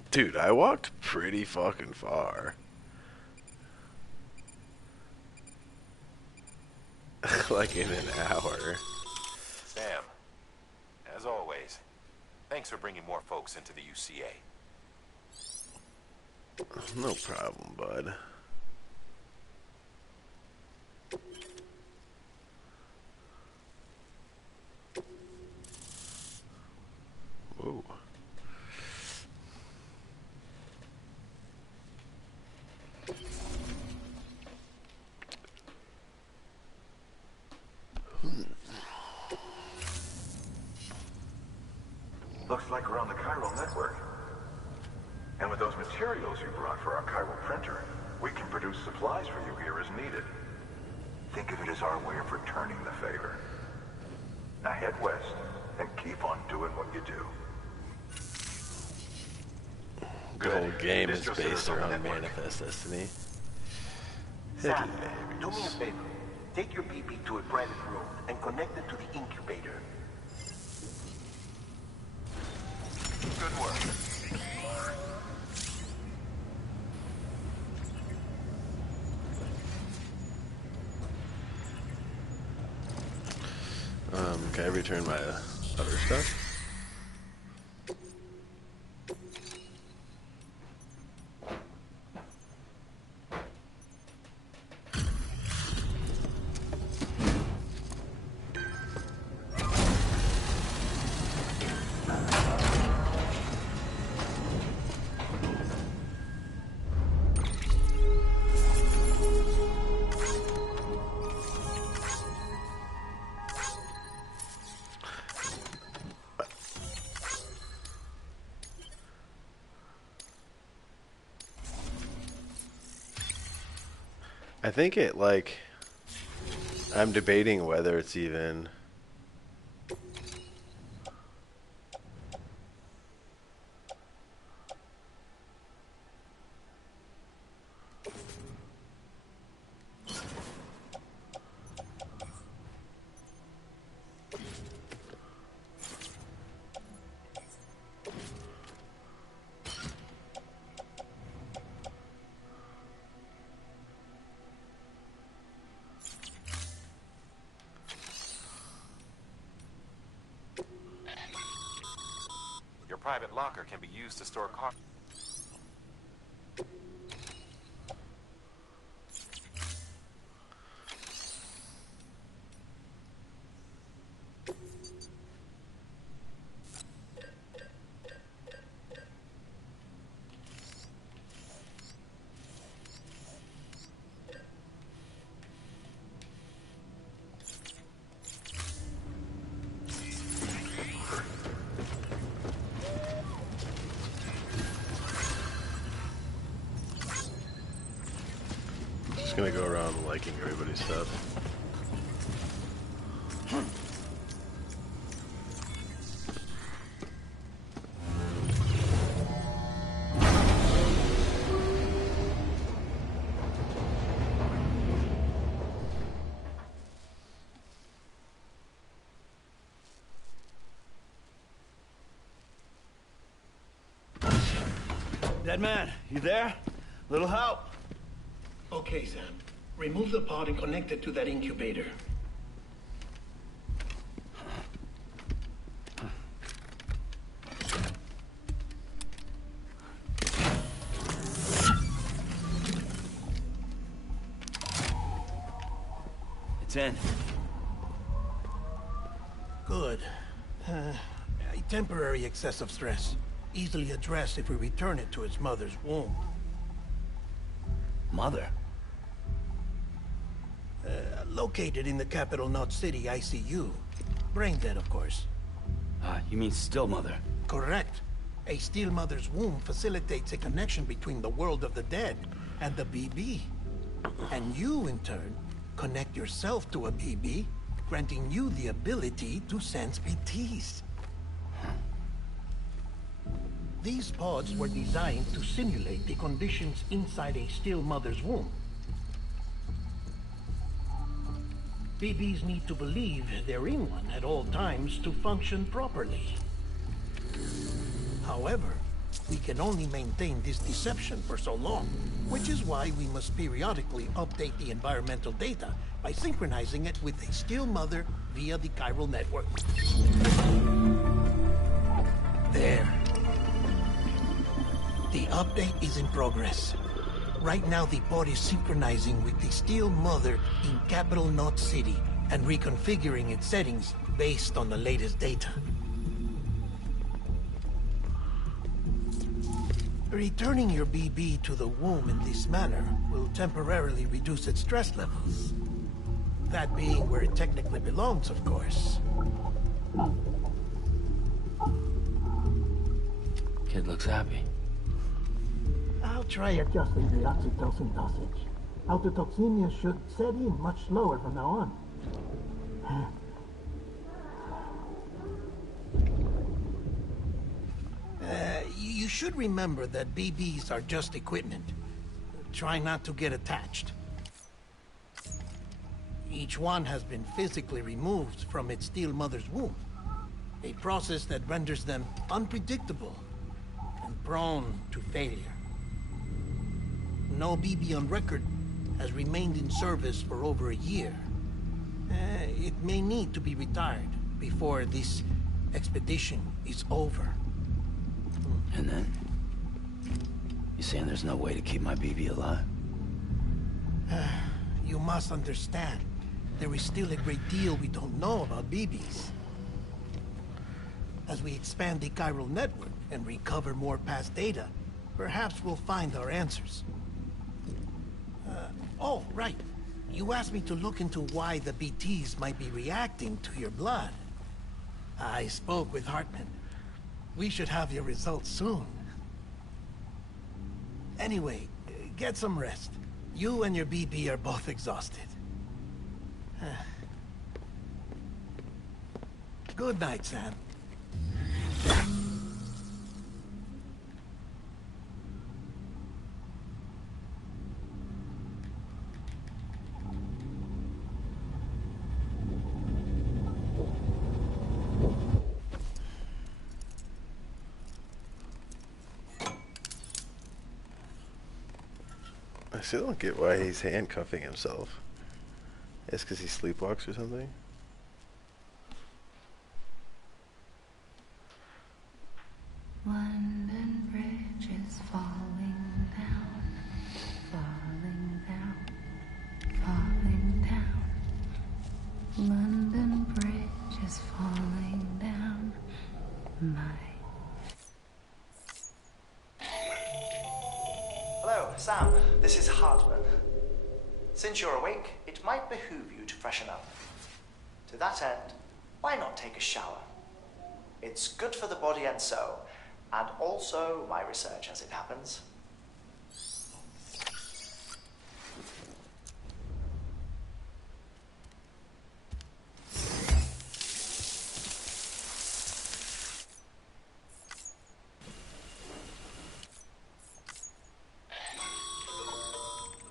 Dude, I walked pretty fucking far. Like in an hour. Sam, as always, thanks for bringing more folks into the UCA. No problem, bud. Whoa. Looks like we're on the chiral network. And with those materials you brought for our chiral printer, we can produce supplies for you here as needed. Think of it as our way of returning the favor. Now head west and keep on doing what you do. The whole game is based around Manifest Destiny. Sam, do me a favor. Take your PP to a private room and connect it to the incubator. Good work. Can I return my other stuff? I think it, like, I'm debating whether it's even... Your private locker can be used to store car. Just gonna go around liking everybody's stuff. Dead man, you there? Little help? Okay, Sam. Remove the pod and connect it to that incubator. It's in. Good. A temporary excessive stress. Easily addressed if we return it to its mother's womb. Mother? Located in the capital Knot City ICU. Brain dead, of course. You mean still mother? Correct. A still mother's womb facilitates a connection between the world of the dead and the BB. And you, in turn, connect yourself to a BB, granting you the ability to sense BTs. These pods were designed to simulate the conditions inside a still mother's womb. BBs need to believe they're in one at all times to function properly. However, we can only maintain this deception for so long, which is why we must periodically update the environmental data by synchronizing it with a still mother via the chiral network. There. The update is in progress. Right now, the pod is synchronizing with the still mother in capital Knot City and reconfiguring its settings based on the latest data. Returning your BB to the womb in this manner will temporarily reduce its stress levels. That being where it technically belongs, of course. Kid looks happy. I'll try adjusting the oxytocin dosage. Autotoxemia should set in much slower from now on. You should remember that BBs are just equipment. Try not to get attached. Each one has been physically removed from its still mother's womb. A process that renders them unpredictable and prone to failure. No BB on record has remained in service for over a year. It may need to be retired before this expedition is over. And then? You saying there's no way to keep my BB alive? You must understand, there is still a great deal we don't know about BBs. As we expand the chiral network and recover more past data, perhaps we'll find our answers. Oh, right. You asked me to look into why the BTs might be reacting to your blood. I spoke with Hartman. We should have your results soon. Anyway, get some rest. You and your BB are both exhausted. Good night, Sam. I still don't get why he's handcuffing himself. It's because he sleepwalks or something? London Bridge is falling down, falling down, falling down. London Bridge is falling down, my... Hello, Sam. This is Hartman. Since you're awake, it might behoove you to freshen up. To that end, why not take a shower? It's good for the body and soul, and also my research as it happens.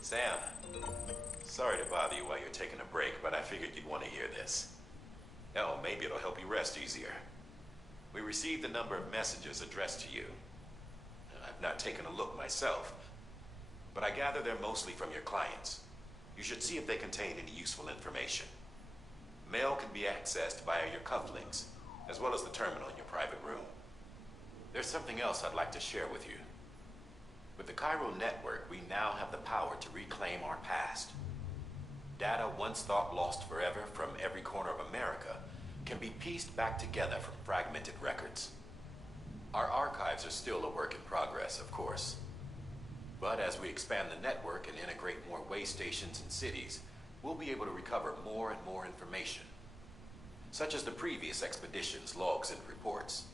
Sam, sorry to bother you while you're taking a break, but I figured you'd want to hear this. Oh, maybe it'll help you rest easier. We received a number of messages addressed to you. I've not taken a look myself, but I gather they're mostly from your clients. You should see if they contain any useful information. Mail can be accessed via your cufflinks, as well as the terminal in your private room. There's something else I'd like to share with you. With the Cairo network, we now have the power to reclaim our past. Data once thought lost forever from every corner of America can be pieced back together from fragmented records. Our archives are still a work in progress, of course. But as we expand the network and integrate more way stations and cities, we'll be able to recover more and more information, such as the previous expedition's logs and reports.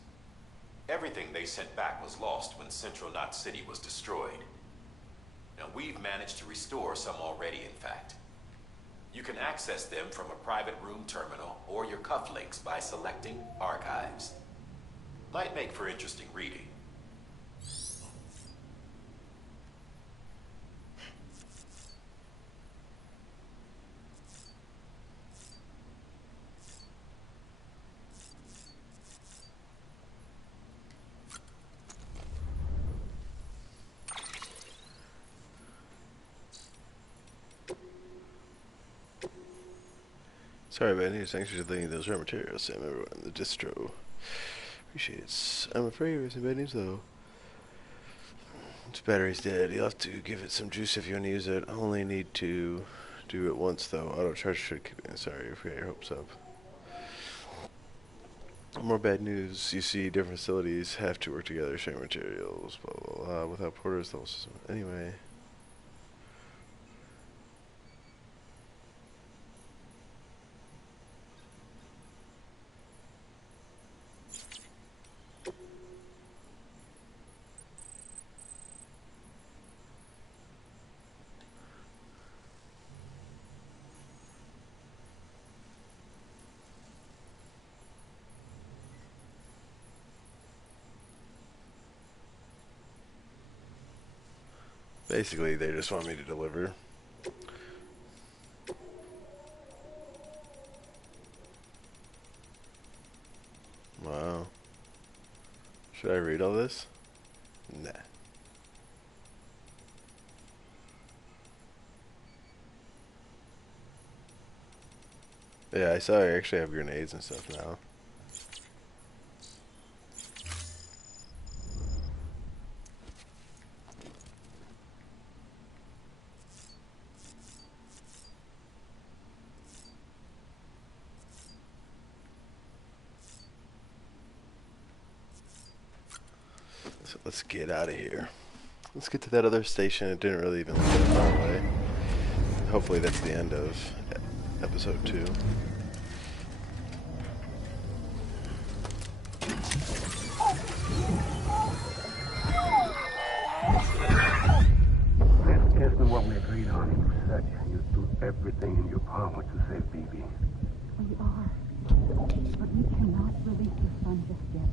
Everything they sent back was lost when Central Knot City was destroyed. Now, we've managed to restore some already, in fact. You can access them from a private room terminal or your cufflinks by selecting Archives. Might make for interesting reading. Sorry about news. Thanks for leaving those raw materials, Sam. Everyone in the distro. Appreciate it. I'm afraid there's some bad news, though. Its battery's dead. You'll have to give it some juice if you want to use it. I only need to do it once, though. Auto charge should keep it. Sorry if you got your hopes up. More bad news. You see, different facilities have to work together, sharing materials, blah, blah, blah. Without porters, the whole system. Anyway. Basically, they just want me to deliver. Wow. Should I read all this? Nah. Yeah, I saw I actually have grenades and stuff now. So let's get out of here. Let's get to that other station. It didn't really even look that far away. Hopefully that's the end of episode 2. This isn't what we agreed on.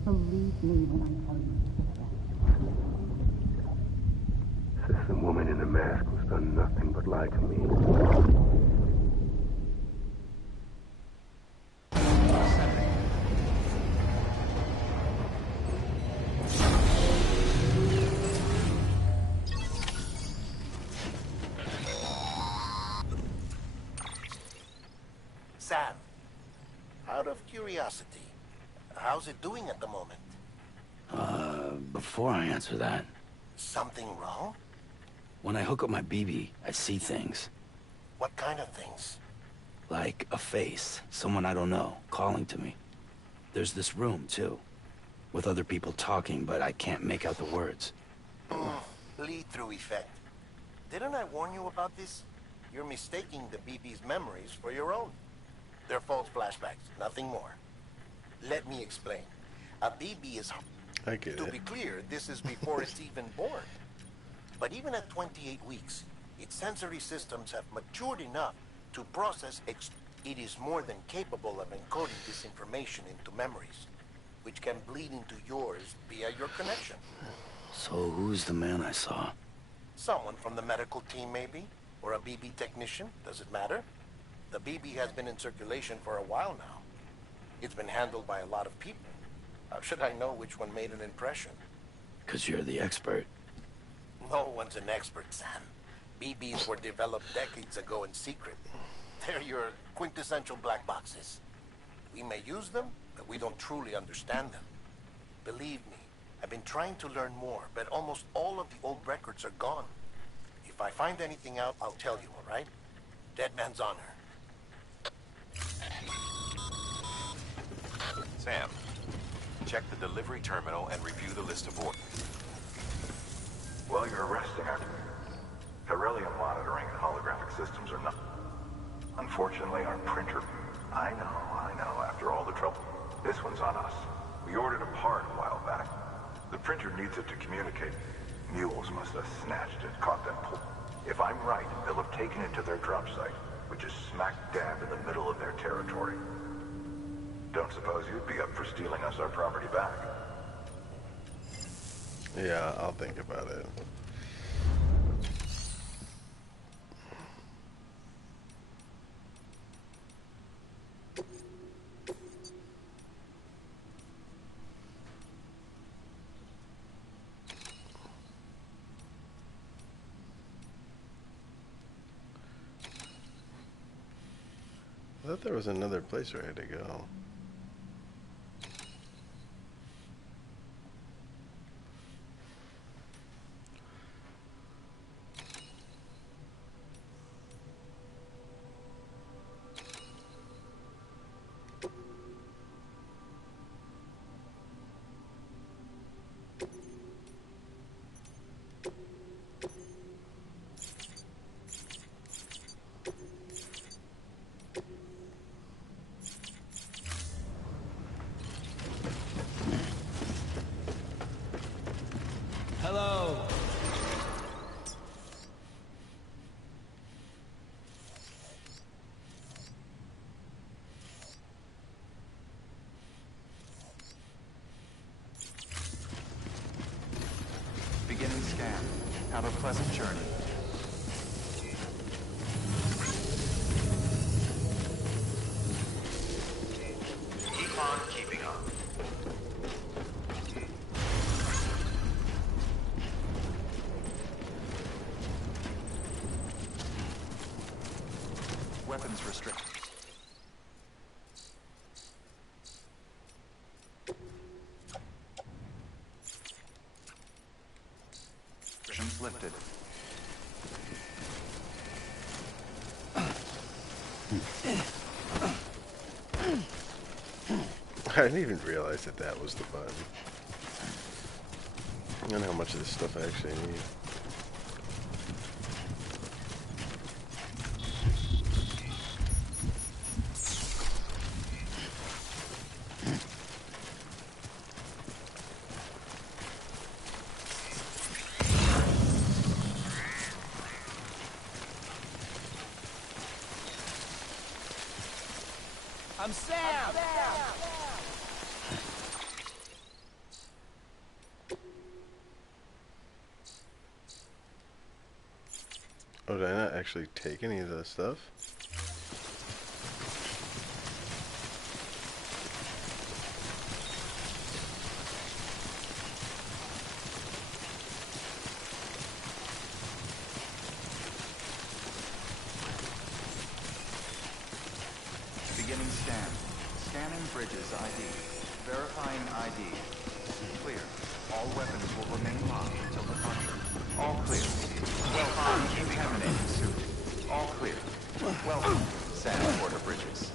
Believe me when I tell you this. Says the woman in the mask who's done nothing but lie to me. Sam, out of curiosity, how's it doing at the moment? Before I answer that, Something wrong? when I hook up my BB, I see things. What kind of things? Like a face, someone I don't know, calling to me. There's this room, too, with other people talking, but I can't make out the words. Lead-through effect. Didn't I warn you about this? You're mistaking the BB's memories for your own. They're false flashbacks, nothing more. Let me explain. A BB is... I get To it. be clear, this is before it's even born. But even at 28 weeks, its sensory systems have matured enough to process it is more than capable of encoding this information into memories, which can bleed into yours via your connection. So who's the man I saw? Someone from the medical team, maybe? Or a BB technician? Does it matter? The BB has been in circulation for a while now. It's been handled by a lot of people. How should I know which one made an impression? 'Cause you're the expert. No one's an expert, Sam. BBs were developed decades ago in secret. They're your quintessential black boxes. We may use them, but we don't truly understand them. Believe me, I've been trying to learn more, but almost all of the old records are gone. If I find anything out, I'll tell you, all right? Dead man's honor. Sam, check the delivery terminal and review the list of orders. While you're arresting her, Corellium monitoring and holographic systems are not... Unfortunately, our printer... I know, after all the trouble. This one's on us. We ordered a part a while back. The printer needs it to communicate. Mules must have snatched it, caught them pull. If I'm right, they'll have taken it to their drop site, which is smack dab in the middle of their territory. Don't suppose you'd be up for stealing us our property back? Yeah, I'll think about it. I thought there was another place where I had to go. Hello. Beginning scan. Have a pleasant journey. Keep on keeping on. Weapons restricted. Restrictions lifted. I didn't even realize that that was the button. And how much of this stuff I actually need. I'm Sam. Oh, did I not actually take any of this stuff? Beginning scan. Scanning bridges ID. Verifying ID. Clear. All weapons will remain locked until departure. All clear. Welcome, decontaminating suit. All clear. Welcome, Sam Porter Bridges.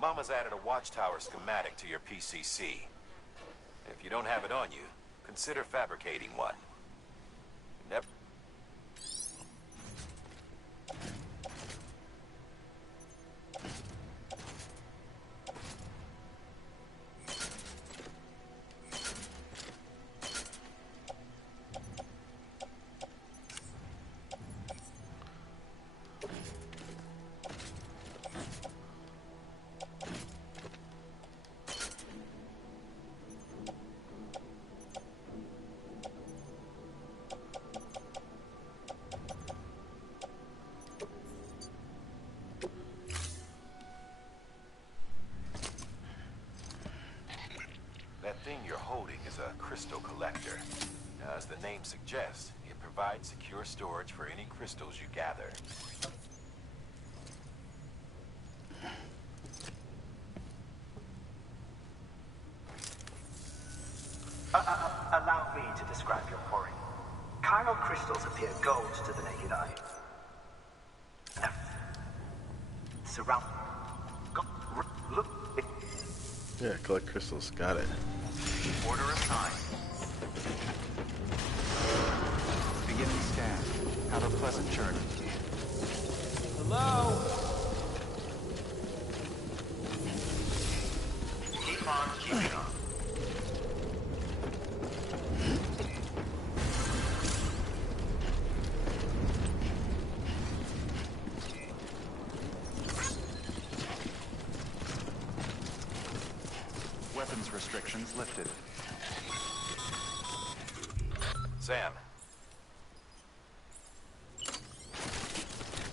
Mama's added a watchtower schematic to your PCC. If you don't have it on you, consider fabricating one. Never. That thing you're holding is a crystal collector. Now, as the name suggests, it provides secure storage for any crystals you gather. Allow me to describe your quarry. Chiral crystals appear gold to the naked eye. Surround. Look. Yeah, collect crystals. Got it. Order assigned. Beginning scan. Have a pleasant journey. Hello? Keep on keeping on. Weapons restrictions lifted. Sam.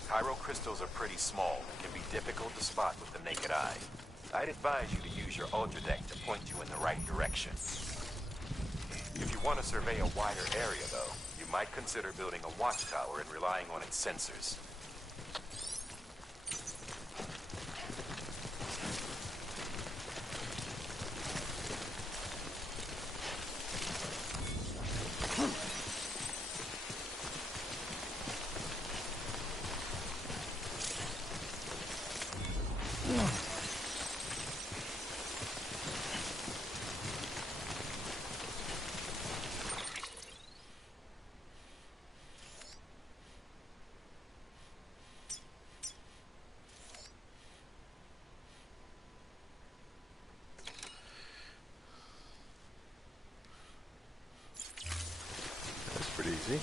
Chiral crystals are pretty small and can be difficult to spot with the naked eye. I'd advise you to use your Ultra Deck to point you in the right direction. If you want to survey a wider area, though, you might consider building a watchtower and relying on its sensors. That's pretty easy.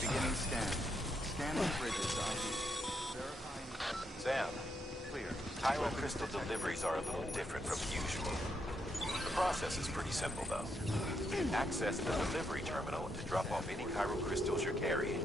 Beginning scan. Scanning bridges ID. Verifying ID. Sam, Clear. chiral crystal deliveries are a little different from usual. The process is pretty simple, though. Access the delivery terminal to drop off any chiral crystals you're carrying.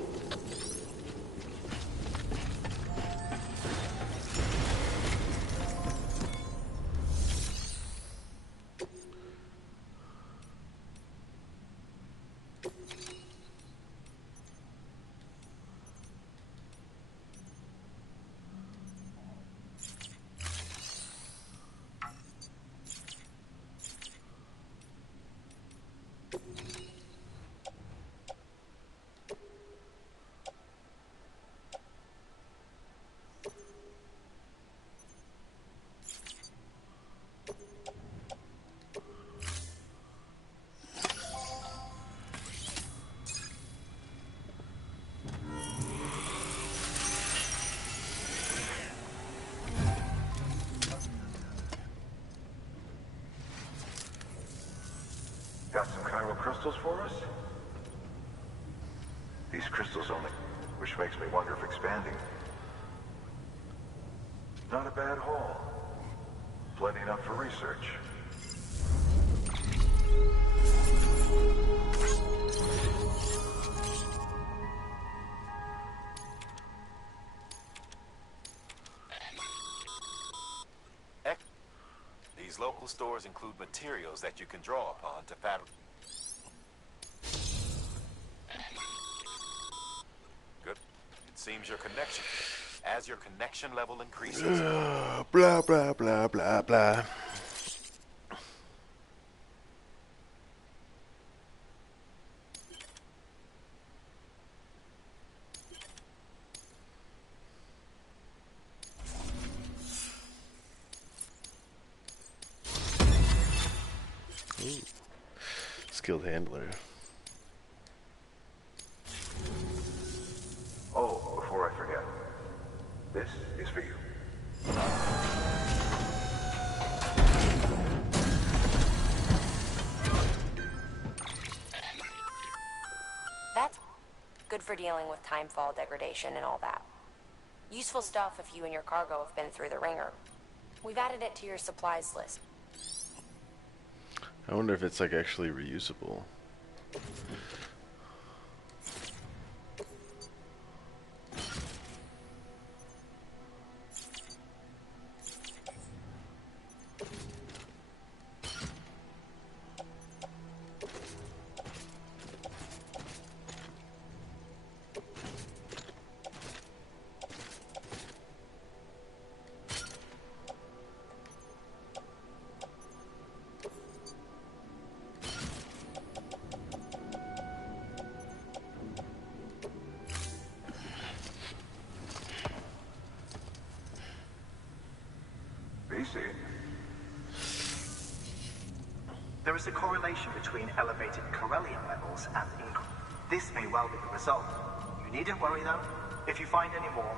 crystals for us? These crystals only, which makes me wonder if expanding. Not a bad haul. Plenty enough for research. These local stores include materials that you can draw upon to fabricate. Good. It seems as your connection level increases. Blah, blah, blah, blah, blah. Ooh. Skilled handler. Oh, before I forget, this is for you. That's good for dealing with timefall degradation and all that. Useful stuff if you and your cargo have been through the ringer. We've added it to your supplies list. I wonder if it's like actually reusable. There is a correlation between elevated Corellium levels and increase. This may well be the result. You needn't worry though. If you find any more...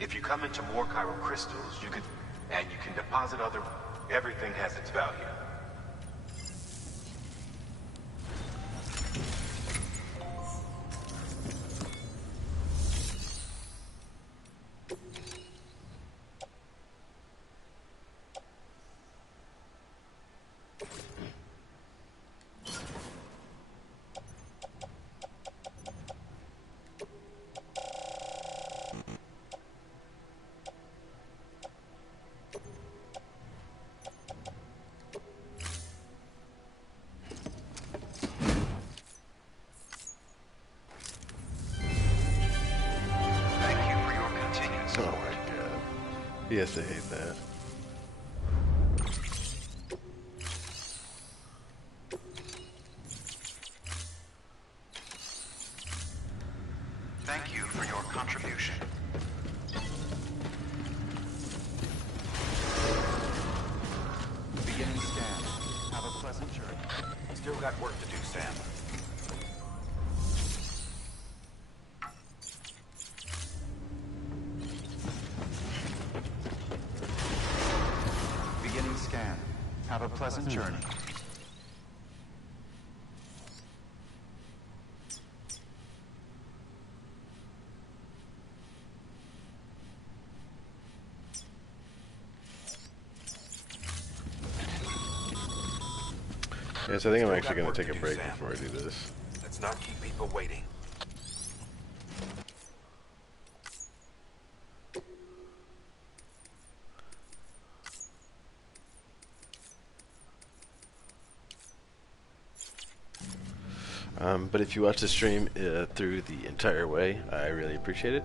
If you come into more chiral crystals, you can deposit other... Everything has its value. Yes, I hate that. Thank you for your contribution. Beginning scan. Have a pleasant journey. Still got work to do, Sam. Beginning scan. Have a pleasant journey. Yes, I think I'm actually going to take a break before I do this. Let's not keep people waiting. But if you watch the stream through the entire way, I really appreciate it.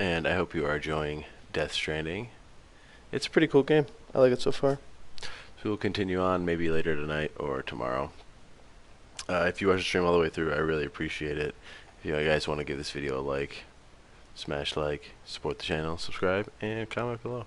And I hope you are enjoying Death Stranding. It's a pretty cool game. I like it so far. So we'll continue on maybe later tonight or tomorrow. If you watch the stream all the way through, I really appreciate it. If you guys want to give this video a like, smash like, support the channel, subscribe, and comment below.